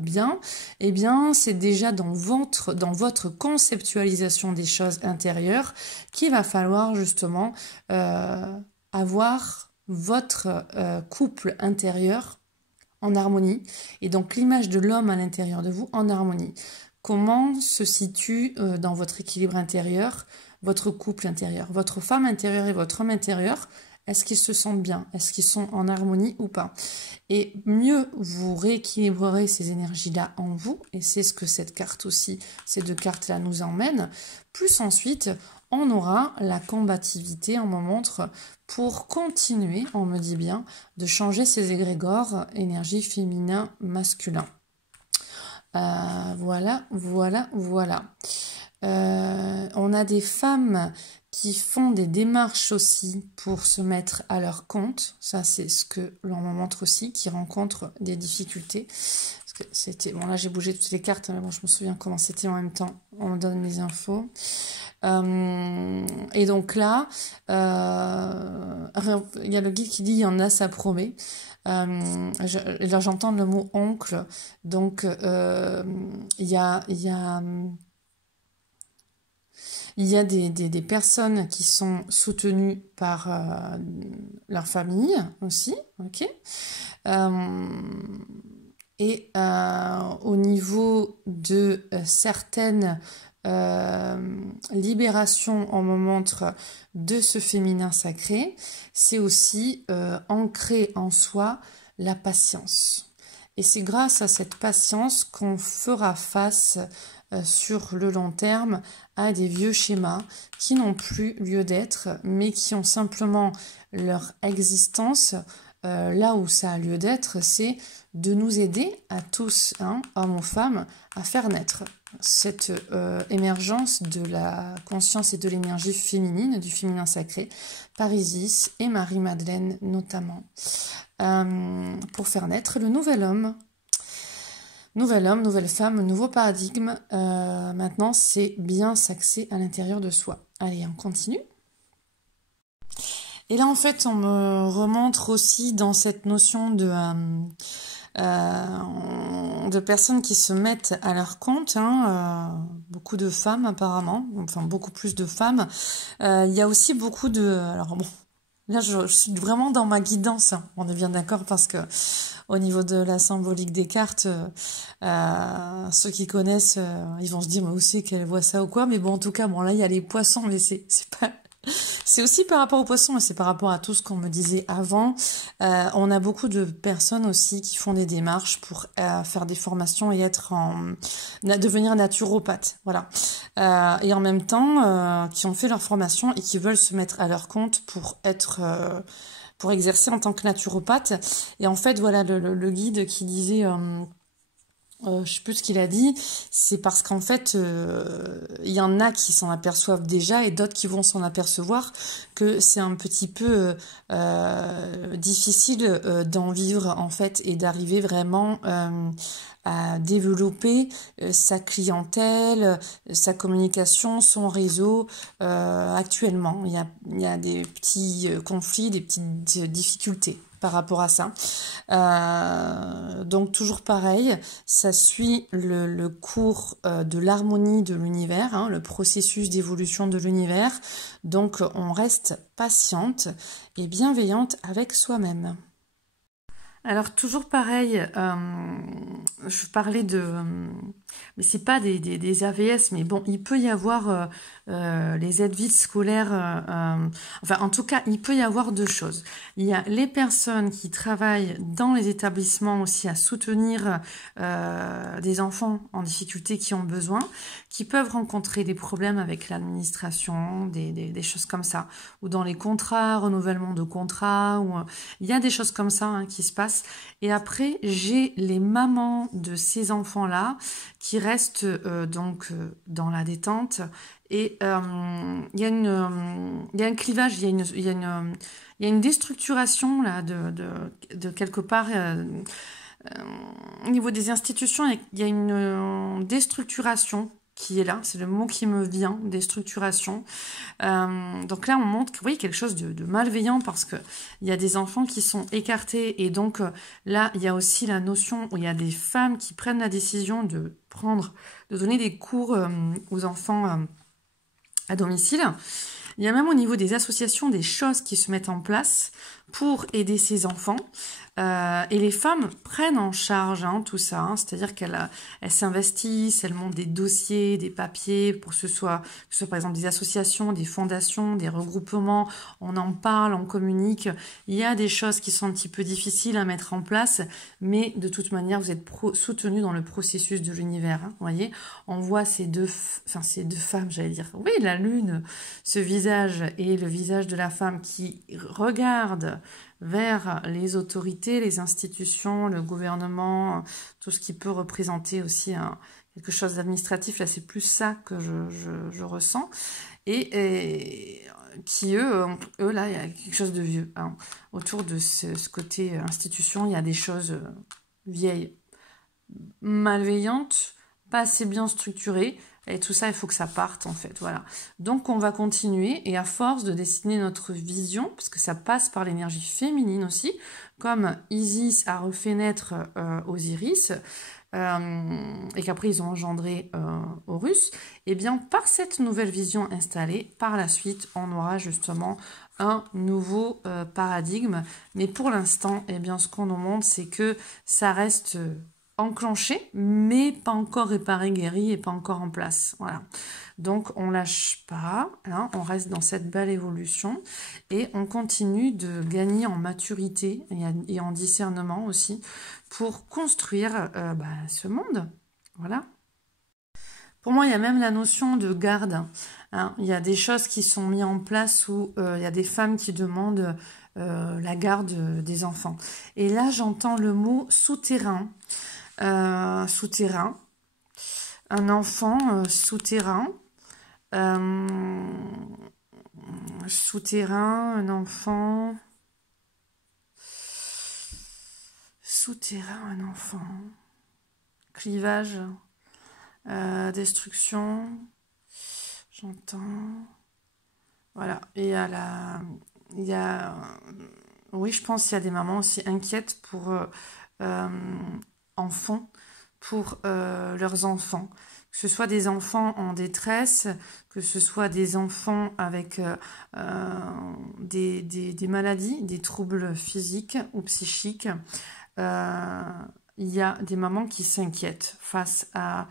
bien, eh bien c'est déjà dans votre conceptualisation des choses intérieures qu'il va falloir justement avoir votre couple intérieur en harmonie, et donc l'image de l'homme à l'intérieur de vous en harmonie. Comment se situe dans votre équilibre intérieur votre couple intérieur, votre femme intérieure et votre homme intérieur? Est-ce qu'ils se sentent bien? Est-ce qu'ils sont en harmonie ou pas? Et mieux vous rééquilibrerez ces énergies-là en vous, et c'est ce que cette carte aussi, ces deux cartes-là nous emmènent, plus ensuite on aura la combativité, on me montre, pour continuer, on me dit bien, de changer ces égrégores énergie féminin, masculin. Voilà. On a des femmes qui font des démarches aussi pour se mettre à leur compte. Ça, c'est ce que l'on me montre aussi, qui rencontrent des difficultés. Parce que c'était... Bon, là, j'ai bougé toutes les cartes, mais bon, je me souviens comment c'était en même temps. On me donne les infos. Et donc là, il y a le guide qui dit « il y en a, ça promet ». Là, j'entends le mot oncle. Donc, il y a des personnes qui sont soutenues par leur famille aussi, ok. Et au niveau de certaines libérations, on me montre, de ce féminin sacré, c'est aussi ancrer en soi la patience. Et c'est grâce à cette patience qu'on fera face sur le long terme à des vieux schémas qui n'ont plus lieu d'être, mais qui ont simplement leur existence. Là où ça a lieu d'être, c'est de nous aider à tous, hein, hommes ou femmes, à faire naître cette émergence de la conscience et de l'énergie féminine, du féminin sacré, par Isis et Marie-Madeleine notamment, pour faire naître le nouvel homme. Nouvel homme, nouvelle femme, nouveau paradigme. Maintenant, c'est bien s'axer à l'intérieur de soi. Allez, on continue. Et là, en fait, on me remontre aussi dans cette notion de personnes qui se mettent à leur compte, hein, beaucoup de femmes apparemment, enfin beaucoup plus de femmes. Il y a aussi beaucoup de... Alors bon, là, je suis vraiment dans ma guidance, hein, on est bien d'accord, parce que au niveau de la symbolique des cartes, ceux qui connaissent, ils vont se dire, moi aussi, qu'elle voit ça ou quoi. Mais bon, en tout cas, bon, là, il y a les poissons, mais c'est pas... C'est aussi par rapport aux poissons, et c'est par rapport à tout ce qu'on me disait avant. On a beaucoup de personnes aussi qui font des démarches pour faire des formations et devenir naturopathe, voilà. Et en même temps, qui ont fait leur formation et qui veulent se mettre à leur compte pour exercer en tant que naturopathe. Et en fait, voilà, le guide qui disait... je sais plus ce qu'il a dit, c'est parce qu'en fait, il y en a qui s'en aperçoivent déjà et d'autres qui vont s'en apercevoir que c'est un petit peu difficile d'en vivre en fait et d'arriver vraiment à développer sa clientèle, sa communication, son réseau actuellement. Il y a des petits conflits, des petites difficultés par rapport à ça. Donc toujours pareil, ça suit le cours de l'harmonie de l'univers, hein, le processus d'évolution de l'univers. Donc on reste patiente et bienveillante avec soi-même. Alors toujours pareil, je parlais mais c'est pas des AVS, mais bon, il peut y avoir les aides vides scolaires, enfin en tout cas, il peut y avoir deux choses. Il y a les personnes qui travaillent dans les établissements aussi à soutenir des enfants en difficulté qui ont besoin, qui peuvent rencontrer des problèmes avec l'administration, des choses comme ça, ou dans les contrats, renouvellement de contrats, ou il y a des choses comme ça hein, qui se passent. Et après, j'ai les mamans de ces enfants-là qui restent donc dans la détente. Et il y a un clivage, il y a une déstructuration là de quelque part. Au niveau des institutions, il y a une déstructuration qui est là, c'est le mot qui me vient, déstructuration. Donc là, on montre que oui, quelque chose de malveillant parce que il y a des enfants qui sont écartés et donc là, il y a aussi la notion où il y a des femmes qui prennent la décision de donner des cours aux enfants à domicile. Il y a même au niveau des associations des choses qui se mettent en place pour aider ces enfants. Et les femmes prennent en charge hein, tout ça, hein, c'est-à-dire qu'elles s'investissent, elles montent des dossiers, des papiers pour que ce soit par exemple des associations, des fondations, des regroupements, on en parle, on communique. Il y a des choses qui sont un petit peu difficiles à mettre en place, mais de toute manière, vous êtes soutenus dans le processus de l'univers. Hein, vous voyez, on voit ces deux femmes, j'allais dire, oui, la lune, ce visage et le visage de la femme qui regarde vers les autorités, les institutions, le gouvernement, tout ce qui peut représenter aussi quelque chose d'administratif. Là, c'est plus ça que je ressens. Et qui, eux, là, il y a quelque chose de vieux. Hein. Autour de ce côté institution, il y a des choses vieilles, malveillantes, pas assez bien structurées. Et tout ça, il faut que ça parte, en fait, voilà. Donc, on va continuer, et à force de dessiner notre vision, parce que ça passe par l'énergie féminine aussi, comme Isis a refait naître Osiris, et qu'après, ils ont engendré Horus, et bien, par cette nouvelle vision installée, par la suite, on aura justement un nouveau paradigme. Mais pour l'instant, eh bien, ce qu'on nous montre, c'est que ça reste enclenché, mais pas encore réparé, guéri et pas encore en place. Voilà. Donc on lâche pas, hein, on reste dans cette belle évolution et on continue de gagner en maturité et en discernement aussi pour construire ce monde. Voilà. Pour moi, il y a même la notion de garde. Hein. Il y a des choses qui sont mises en place où il y a des femmes qui demandent la garde des enfants. Et là, j'entends le mot souterrain. Souterrain, un enfant souterrain, souterrain, un enfant, souterrain, un enfant, clivage, destruction, j'entends, voilà, et oui, je pense qu'il y a des mamans aussi inquiètes pour enfants, pour leurs enfants, que ce soit des enfants en détresse, que ce soit des enfants avec des maladies, des troubles physiques ou psychiques. Il y a des mamans qui s'inquiètent face à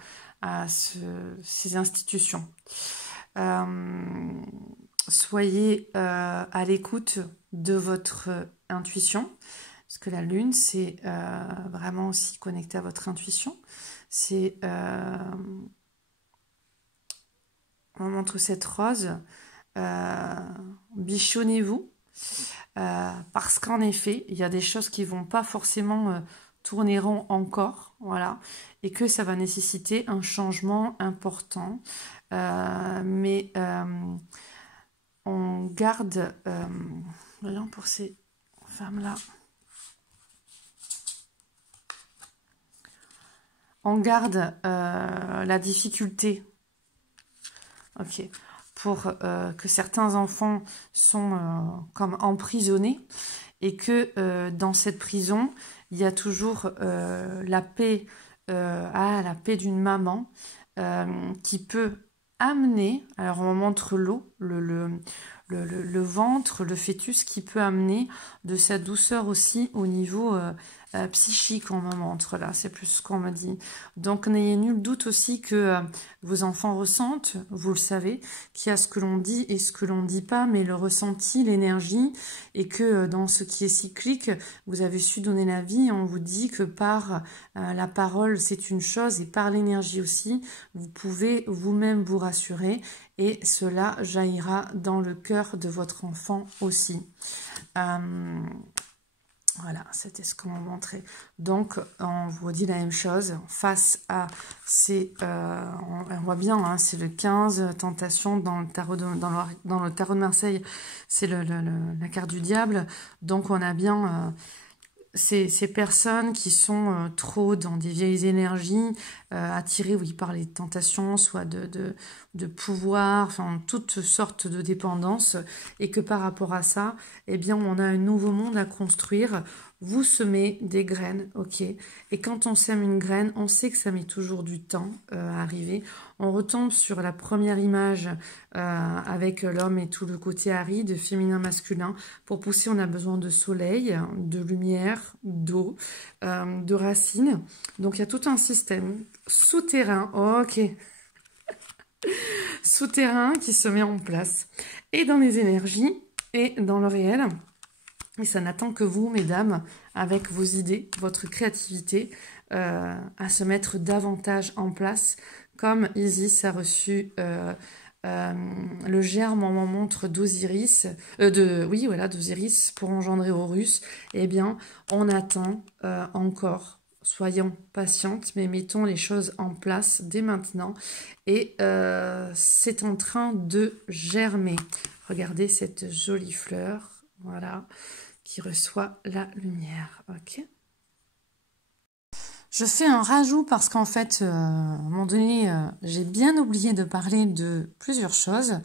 ces institutions. Soyez à l'écoute de votre intuition. Parce que la lune, c'est vraiment aussi connecté à votre intuition. C'est, on montre cette rose, bichonnez-vous, parce qu'en effet, il y a des choses qui vont pas forcément tourner rond encore, voilà, et que ça va nécessiter un changement important. Mais on garde, voyons pour ces femmes-là, on garde la difficulté, ok, pour que certains enfants sont comme emprisonnés et que dans cette prison, il y a toujours la paix, la paix d'une maman qui peut amener, alors on montre l'eau, le ventre, le fœtus qui peut amener de sa douceur aussi au niveau psychique, on me montre là, c'est plus ce qu'on me dit. Donc n'ayez nul doute aussi que vos enfants ressentent, vous le savez, qu'il y a ce que l'on dit et ce que l'on ne dit pas, mais le ressenti, l'énergie, et que dans ce qui est cyclique, vous avez su donner la vie, on vous dit que par la parole, c'est une chose, et par l'énergie aussi, vous pouvez vous-même vous rassurer, et cela jaillira dans le cœur de votre enfant aussi. Voilà, c'était ce qu'on m'a montré. Donc, on vous dit la même chose face à ces... on voit bien, hein, c'est le 15, tentation dans le tarot dans le tarot de Marseille, c'est la carte du diable. Donc, on a bien... ces personnes qui sont trop dans des vieilles énergies, attirées, oui, par les tentations, soit de pouvoir, enfin, toutes sortes de dépendances, et que par rapport à ça, eh bien, on a un nouveau monde à construire. Vous semez des graines, ok. Et quand on sème une graine, on sait que ça met toujours du temps à arriver. On retombe sur la première image avec l'homme et tout le côté aride, féminin, masculin. Pour pousser, on a besoin de soleil, de lumière, d'eau, de racines. Donc, il y a tout un système souterrain, ok, souterrain qui se met en place. Et dans les énergies et dans le réel. Et ça n'attend que vous, mesdames, avec vos idées, votre créativité, à se mettre davantage en place. Comme Isis a reçu le germe, on m'en montre d'Osiris, d'Osiris pour engendrer Horus. Eh bien, on attend encore. Soyons patientes, mais mettons les choses en place dès maintenant. Et c'est en train de germer. Regardez cette jolie fleur, voilà, qui reçoit la lumière. Ok. Je fais un rajout parce qu'en fait, à un moment donné, j'ai bien oublié de parler de plusieurs choses.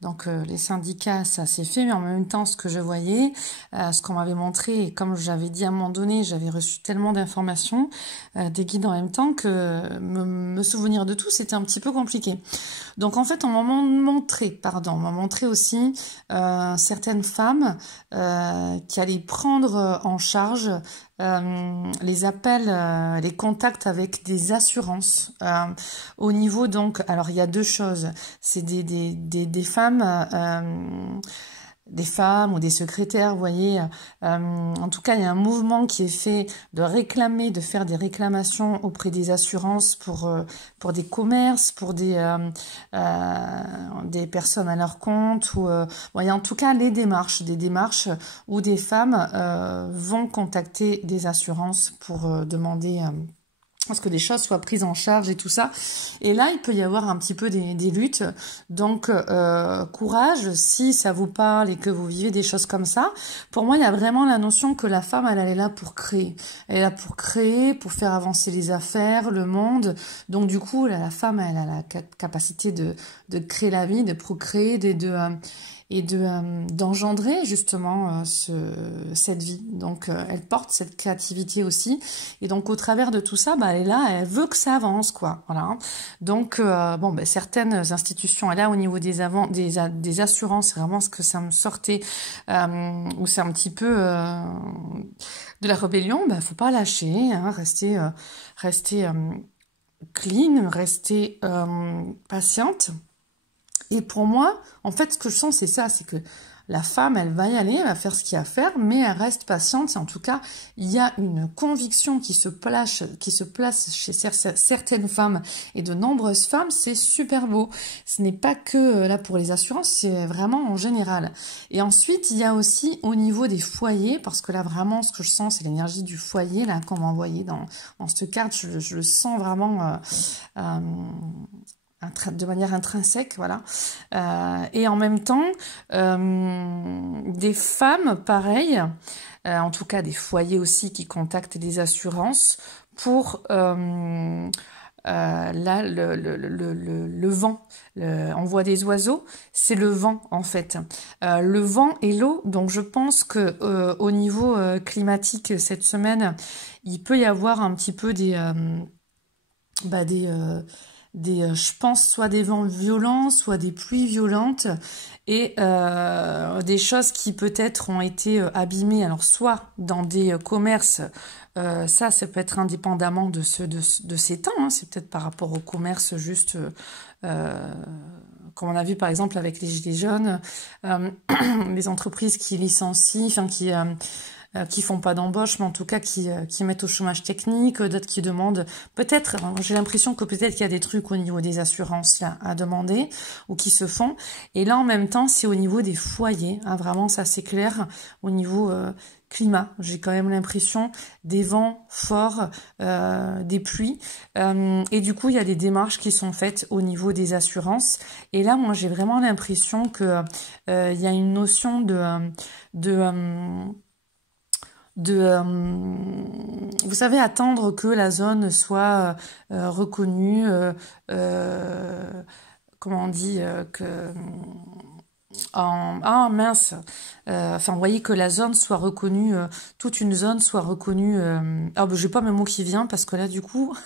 Donc les syndicats, ça s'est fait, mais en même temps, ce que je voyais, ce qu'on m'avait montré, et comme j'avais dit à un moment donné, j'avais reçu tellement d'informations, des guides en même temps, que me souvenir de tout, c'était un petit peu compliqué. Donc en fait, on m'a montré aussi certaines femmes qui allaient prendre en charge les appels, les contacts avec des assurances. Au niveau donc, alors il y a deux choses, c'est des femmes, ou des secrétaires, vous voyez. En tout cas, il y a un mouvement qui est fait de faire des réclamations auprès des assurances pour des commerces, pour des personnes à leur compte, ou il y a en tout cas des démarches où des femmes vont contacter des assurances pour demander parce que des choses soient prises en charge et tout ça. Et là, il peut y avoir un petit peu des luttes. Donc, courage, si ça vous parle et que vous vivez des choses comme ça. Pour moi, il y a vraiment la notion que la femme, elle est là pour créer. Elle est là pour créer, pour faire avancer les affaires, le monde. Donc, du coup, la femme, elle a la capacité de créer la vie, de procréer, d'engendrer justement cette vie. Donc elle porte cette créativité aussi, et donc au travers de tout ça, elle est là, elle veut que ça avance, quoi. Voilà. Donc certaines institutions, là au niveau des assurances, c'est vraiment ce que ça me sortait, où c'est un petit peu de la rébellion. Faut pas lâcher, hein, rester clean, rester patiente. Et pour moi, en fait, ce que je sens, c'est ça, c'est que la femme, elle va y aller, elle va faire ce qu'il y a à faire, mais elle reste patiente. En tout cas, il y a une conviction qui se place chez certaines femmes et de nombreuses femmes. C'est super beau. Ce n'est pas que là pour les assurances, c'est vraiment en général. Et ensuite, il y a aussi au niveau des foyers, parce que là, vraiment, ce que je sens, c'est l'énergie du foyer, là, qu'on m'a envoyé dans cette carte. Je le sens vraiment... de manière intrinsèque, voilà. Et en même temps, des femmes, pareil, en tout cas des foyers aussi qui contactent des assurances pour là le vent. On voit des oiseaux, c'est le vent en fait. Le vent et l'eau, donc je pense que au niveau climatique cette semaine, il peut y avoir un petit peu je pense, soit des vents violents, soit des pluies violentes, et des choses qui peut-être ont été abîmées, alors soit dans des commerces, ça peut être indépendamment de ces temps, hein, c'est peut-être par rapport au commerce juste, comme on a vu par exemple avec les Gilets jaunes, les entreprises qui licencient, enfin qui font pas d'embauche, mais en tout cas qui mettent au chômage technique, d'autres qui demandent, peut-être, j'ai l'impression que peut-être qu'il y a des trucs au niveau des assurances là à demander, ou qui se font, et là en même temps c'est au niveau des foyers, hein, vraiment ça c'est clair, au niveau climat, j'ai quand même l'impression des vents forts, des pluies, et du coup il y a des démarches qui sont faites au niveau des assurances, et là moi j'ai vraiment l'impression que il y a une notion vous savez, attendre que la zone soit reconnue, comment on dit, ah mince, enfin vous voyez que la zone soit reconnue, toute une zone soit reconnue, ah ben j'ai pas mes mots qui viennent parce que là du coup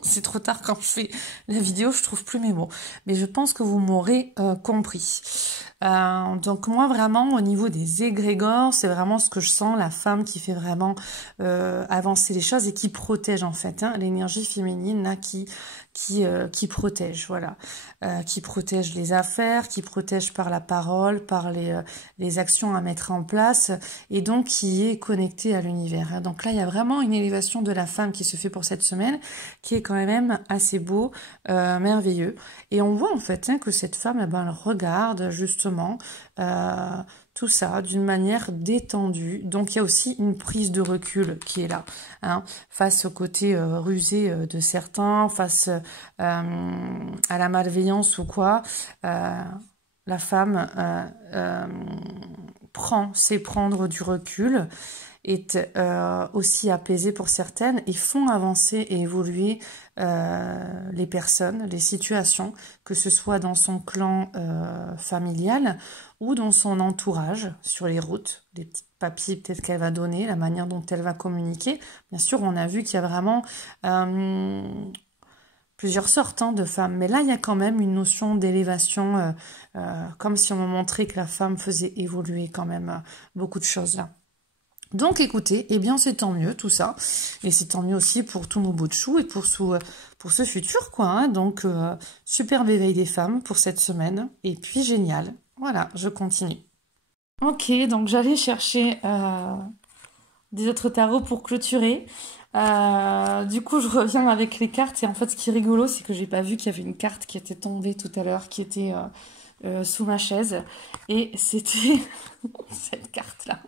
c'est trop tard quand je fais la vidéo, je trouve plus mes mots, mais je pense que vous m'aurez compris. Donc moi vraiment au niveau des égrégores, c'est vraiment ce que je sens, la femme qui fait vraiment avancer les choses et qui protège en fait, hein, l'énergie féminine là qui protège, voilà, qui protège les affaires, qui protège par la parole, par les actions à mettre en place, et donc qui est connectée à l'univers, hein. Donc là il y a vraiment une élévation de la femme qui se fait pour cette semaine, qui est quand même assez beau, merveilleux, et on voit en fait, hein, que cette femme, eh ben, elle regarde justement tout ça d'une manière détendue. Donc il y a aussi une prise de recul qui est là, hein, face au côté rusé de certains, face à la malveillance ou quoi. La femme sait prendre du recul, est aussi apaisée pour certaines, et font avancer et évoluer les personnes, les situations, que ce soit dans son clan familial ou dans son entourage, sur les routes, les petits papiers peut-être qu'elle va donner, la manière dont elle va communiquer. Bien sûr, on a vu qu'il y a vraiment plusieurs sortes, hein, de femmes, mais là il y a quand même une notion d'élévation, comme si on me montrait que la femme faisait évoluer quand même beaucoup de choses là. Donc écoutez, eh bien c'est tant mieux tout ça, et c'est tant mieux aussi pour tous nos bouts de choux et pour ce futur quoi, hein. Donc superbe éveil des femmes pour cette semaine, et puis génial. Voilà, je continue. Ok, donc j'allais chercher des autres tarots pour clôturer. Du coup, je reviens avec les cartes, et en fait ce qui est rigolo, c'est que j'ai pas vu qu'il y avait une carte qui était tombée tout à l'heure, qui était sous ma chaise, et c'était cette carte-là.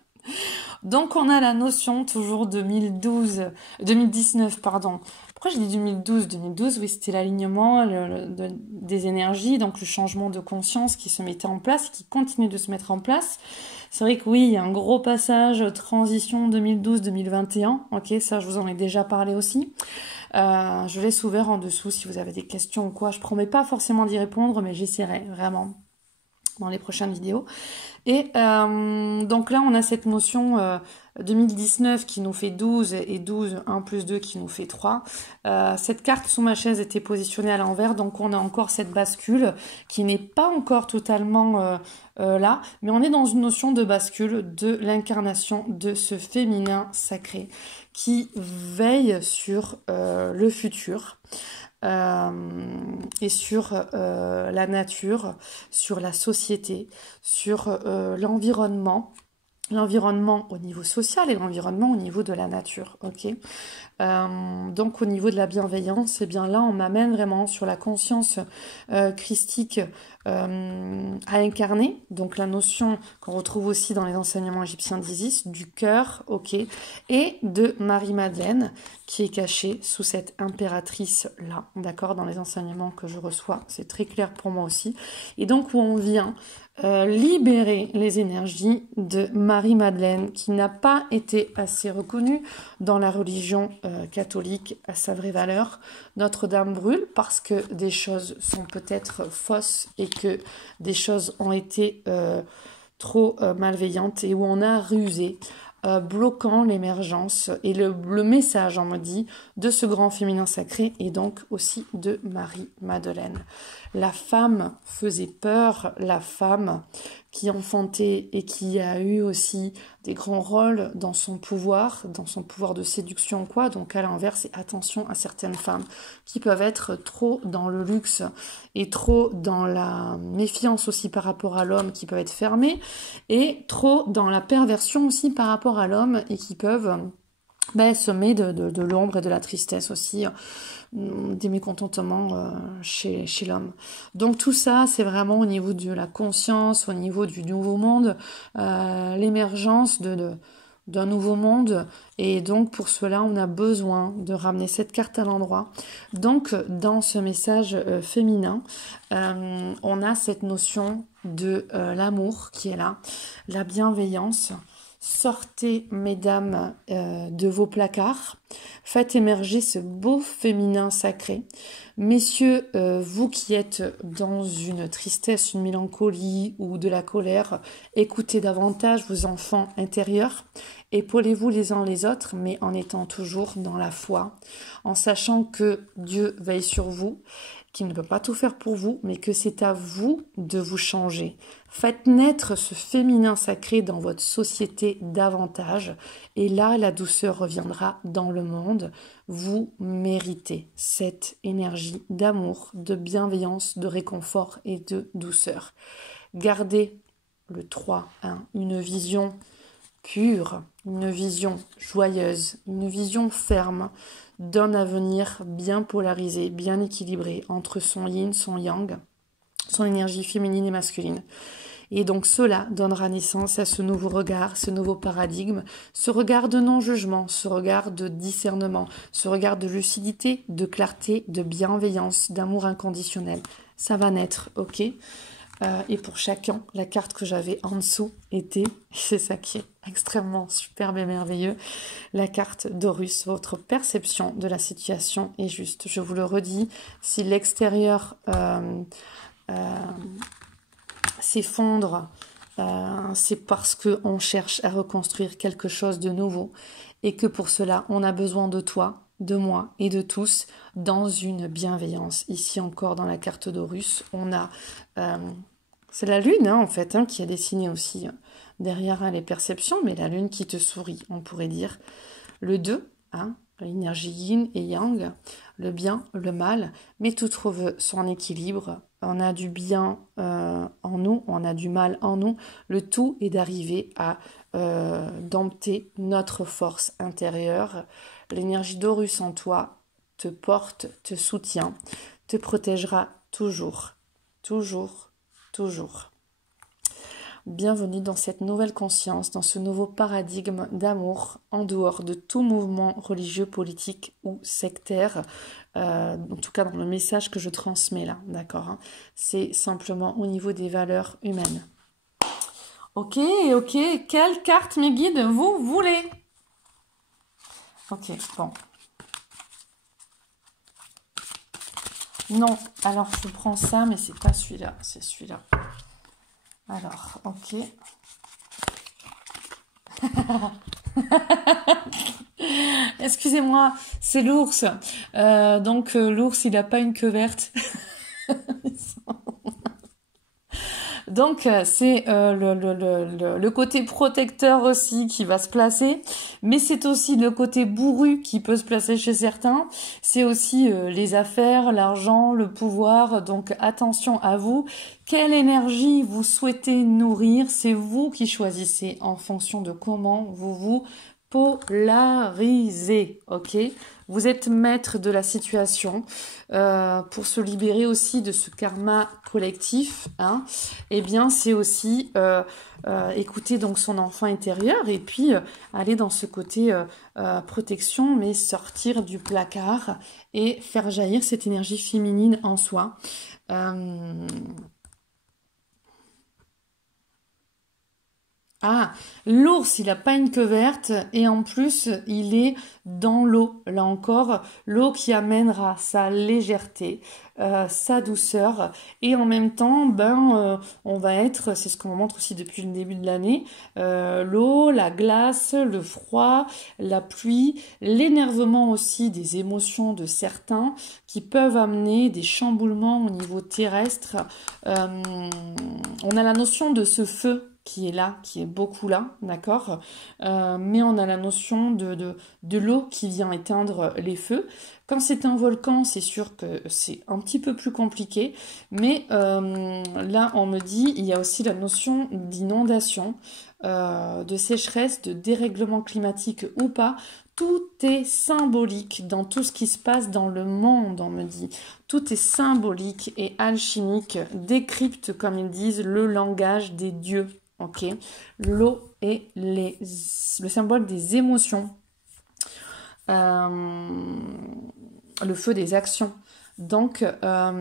Donc on a la notion toujours 2019, pardon. Pourquoi j'ai dit 2012? 2012, oui, c'était l'alignement des énergies, donc le changement de conscience qui se mettait en place, qui continue de se mettre en place. C'est vrai que oui, il y a un gros passage transition 2012-2021. Ok, ça je vous en ai déjà parlé aussi. Je laisse ouvert en dessous si vous avez des questions ou quoi. Je promets pas forcément d'y répondre, mais j'essaierai vraiment dans les prochaines vidéos. Et donc là, on a cette notion 2019 qui nous fait 12, et 12, 1 plus 2 qui nous fait 3. Cette carte sous ma chaise était positionnée à l'envers, donc on a encore cette bascule qui n'est pas encore totalement là, mais on est dans une notion de bascule de l'incarnation de ce féminin sacré qui veille sur le futur. Et sur la nature, sur la société, sur l'environnement au niveau social et l'environnement au niveau de la nature, ok. Donc au niveau de la bienveillance, eh bien là on m'amène vraiment sur la conscience christique à incarner, donc la notion qu'on retrouve aussi dans les enseignements égyptiens d'Isis, du cœur, ok, et de Marie-Madeleine qui est cachée sous cette impératrice là, d'accord, dans les enseignements que je reçois, c'est très clair pour moi aussi, et donc où on vient libérer les énergies de Marie-Madeleine qui n'a pas été assez reconnue dans la religion catholique à sa vraie valeur. Notre-Dame brûle parce que des choses sont peut-être fausses et que des choses ont été trop malveillantes et où on a rusé bloquant l'émergence et le message, on me dit, de ce grand féminin sacré et donc aussi de Marie-Madeleine. La femme faisait peur, la femme qui enfantait et qui a eu aussi des grands rôles dans son pouvoir de séduction quoi. Donc à l'inverse, et attention à certaines femmes qui peuvent être trop dans le luxe et trop dans la méfiance aussi par rapport à l'homme, qui peuvent être fermées, et trop dans la perversion aussi par rapport à l'homme et qui peuvent semer de l'ombre et de la tristesse aussi, des mécontentements chez l'homme. Donc tout ça, c'est vraiment au niveau de la conscience, au niveau du nouveau monde, l'émergence d'un nouveau monde. Et donc pour cela, on a besoin de ramener cette carte à l'endroit. Donc dans ce message féminin, on a cette notion de l'amour qui est là, la bienveillance. Sortez, mesdames, de vos placards, faites émerger ce beau féminin sacré. Messieurs, vous qui êtes dans une tristesse, une mélancolie ou de la colère, écoutez davantage vos enfants intérieurs, épaulez-vous les uns les autres, mais en étant toujours dans la foi, en sachant que Dieu veille sur vous, qu'il ne peut pas tout faire pour vous, mais que c'est à vous de vous changer. Faites naître ce féminin sacré dans votre société davantage, et là, la douceur reviendra dans le monde. Vous méritez cette énergie d'amour, de bienveillance, de réconfort et de douceur. Gardez le 3-1, une vision pure, une vision joyeuse, une vision ferme, d'un avenir bien polarisé, bien équilibré entre son yin, son yang, son énergie féminine et masculine. Et donc cela donnera naissance à ce nouveau regard, ce nouveau paradigme, ce regard de non-jugement, ce regard de discernement, ce regard de lucidité, de clarté, de bienveillance, d'amour inconditionnel. Ça va naître, ok ? Et pour chacun, la carte que j'avais en dessous était, c'est ça qui est extrêmement superbe et merveilleux, la carte d'Horus. Votre perception de la situation est juste. Je vous le redis, si l'extérieur s'effondre, c'est parce qu'on cherche à reconstruire quelque chose de nouveau et que pour cela, on a besoin de toi, de moi et de tous dans une bienveillance. Ici encore dans la carte d'Horus, on a... c'est la lune en fait qui a dessiné aussi derrière les perceptions, mais la lune qui te sourit, on pourrait dire. Le 2, l'énergie yin et yang, le bien, le mal, mais tout trouve son équilibre. On a du bien en nous, on a du mal en nous. Le tout est d'arriver à dompter notre force intérieure. L'énergie d'Horus en toi te porte, te soutient, te protégera toujours, toujours, toujours. Bienvenue dans cette nouvelle conscience, dans ce nouveau paradigme d'amour en dehors de tout mouvement religieux, politique ou sectaire. En tout cas dans le message que je transmets là, d'accord, c'est simplement au niveau des valeurs humaines. Ok, quelle carte mes guides vous voulez? Ok, bon. Non, alors je prends ça, mais c'est pas celui-là, c'est celui-là. Alors, ok. Excusez-moi, c'est l'ours. Donc l'ours, il n'a pas une queue verte. Donc c'est le côté protecteur aussi qui va se placer, mais c'est aussi le côté bourru qui peut se placer chez certains. C'est aussi les affaires, l'argent, le pouvoir. Donc attention à vous. Quelle énergie vous souhaitez nourrir? C'est vous qui choisissez en fonction de comment vous vous polarisez, ok? Vous êtes maître de la situation pour se libérer aussi de ce karma collectif. Eh bien, c'est aussi écouter donc son enfant intérieur et puis aller dans ce côté protection, mais sortir du placard et faire jaillir cette énergie féminine en soi. Ah, l'ours, il n'a pas une queue verte et en plus, il est dans l'eau. Là encore, l'eau qui amènera sa légèreté, sa douceur et en même temps, on va être, c'est ce qu'on montre aussi depuis le début de l'année, l'eau, la glace, le froid, la pluie, l'énervement aussi des émotions de certains qui peuvent amener des chamboulements au niveau terrestre. On a la notion de ce feu qui est là, qui est beaucoup là, d'accord. Mais on a la notion de l'eau qui vient éteindre les feux. Quand c'est un volcan, c'est sûr que c'est un petit peu plus compliqué, mais là, on me dit, il y a aussi la notion d'inondation, de sécheresse, de dérèglement climatique ou pas. Tout est symbolique dans tout ce qui se passe dans le monde, on me dit. Tout est symbolique et alchimique, décrypte, comme ils disent, le langage des dieux. Ok, l'eau est le symbole des émotions, le feu des actions. Donc, à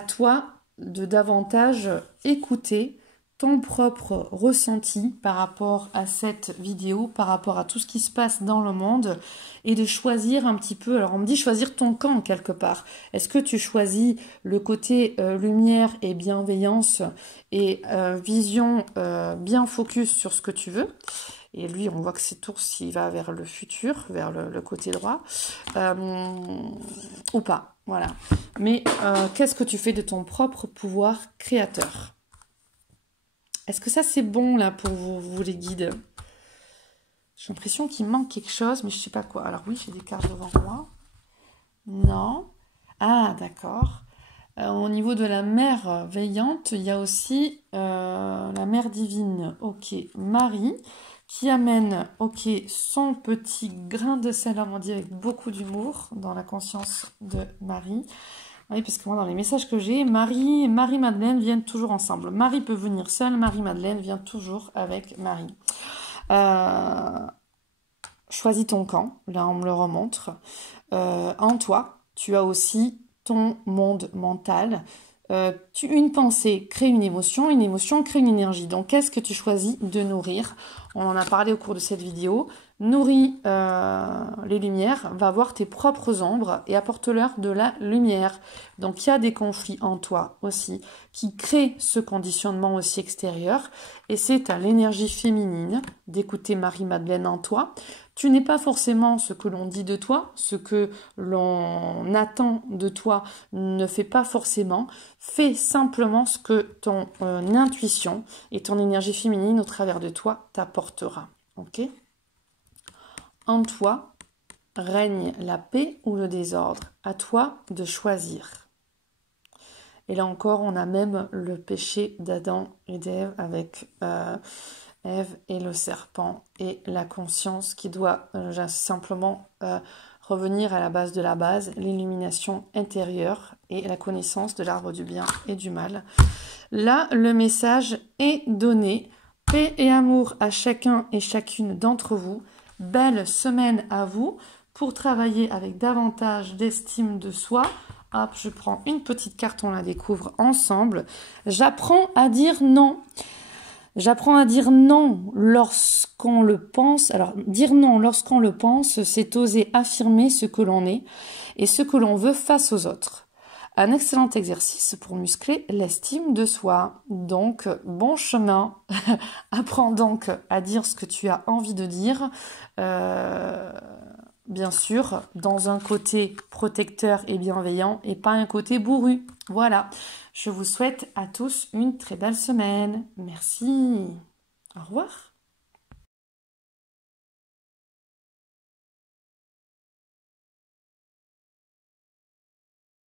toi de davantage écouter ton propre ressenti par rapport à cette vidéo, par rapport à tout ce qui se passe dans le monde et de choisir un petit peu, alors on me dit choisir ton camp quelque part. Est-ce que tu choisis le côté lumière et bienveillance et vision bien focus sur ce que tu veux? Et lui, on voit que cet ours, il va vers le futur, vers le côté droit, ou pas, voilà. Mais qu'est-ce que tu fais de ton propre pouvoir créateur? Est-ce que ça, c'est bon, là, pour vous les guides? J'ai l'impression qu'il manque quelque chose, mais je ne sais pas quoi. Alors oui, j'ai des cartes devant moi. Non. Ah, d'accord. Au niveau de la mère veillante, il y a aussi la mère divine, ok, Marie, qui amène, ok, son petit grain de sel, on dit, avec beaucoup d'humour dans la conscience de Marie. Oui, parce que moi, dans les messages que j'ai, Marie et Marie-Madeleine viennent toujours ensemble. Marie peut venir seule, Marie-Madeleine vient toujours avec Marie. Choisis ton camp, là on me le remontre. En toi, tu as aussi ton monde mental. Une pensée crée une émotion crée une énergie. Donc, qu'est-ce que tu choisis de nourrir? On en a parlé au cours de cette vidéo. Nourris les lumières, va voir tes propres ombres et apporte-leur de la lumière. Donc, il y a des conflits en toi aussi qui créent ce conditionnement aussi extérieur. Et c'est à l'énergie féminine d'écouter Marie-Madeleine en toi. Tu n'es pas forcément ce que l'on dit de toi, ce que l'on attend de toi ne fait pas forcément. Fais simplement ce que ton intuition et ton énergie féminine au travers de toi t'apportera. Ok ? En toi règne la paix ou le désordre. À toi de choisir. Et là encore, on a même le péché d'Adam et d'Ève avec Ève et le serpent et la conscience qui doit simplement revenir à la base de la base, l'illumination intérieure et la connaissance de l'arbre du bien et du mal. Là, le message est donné. Paix et amour à chacun et chacune d'entre vous. Belle semaine à vous pour travailler avec davantage d'estime de soi. Hop, je prends une petite carte, on la découvre ensemble. J'apprends à dire non. J'apprends à dire non lorsqu'on le pense. Alors, dire non lorsqu'on le pense, c'est oser affirmer ce que l'on est et ce que l'on veut face aux autres. Un excellent exercice pour muscler l'estime de soi. Donc, bon chemin. Apprends donc à dire ce que tu as envie de dire. Bien sûr, dans un côté protecteur et bienveillant et pas un côté bourru. Voilà. Je vous souhaite à tous une très belle semaine. Merci. Au revoir.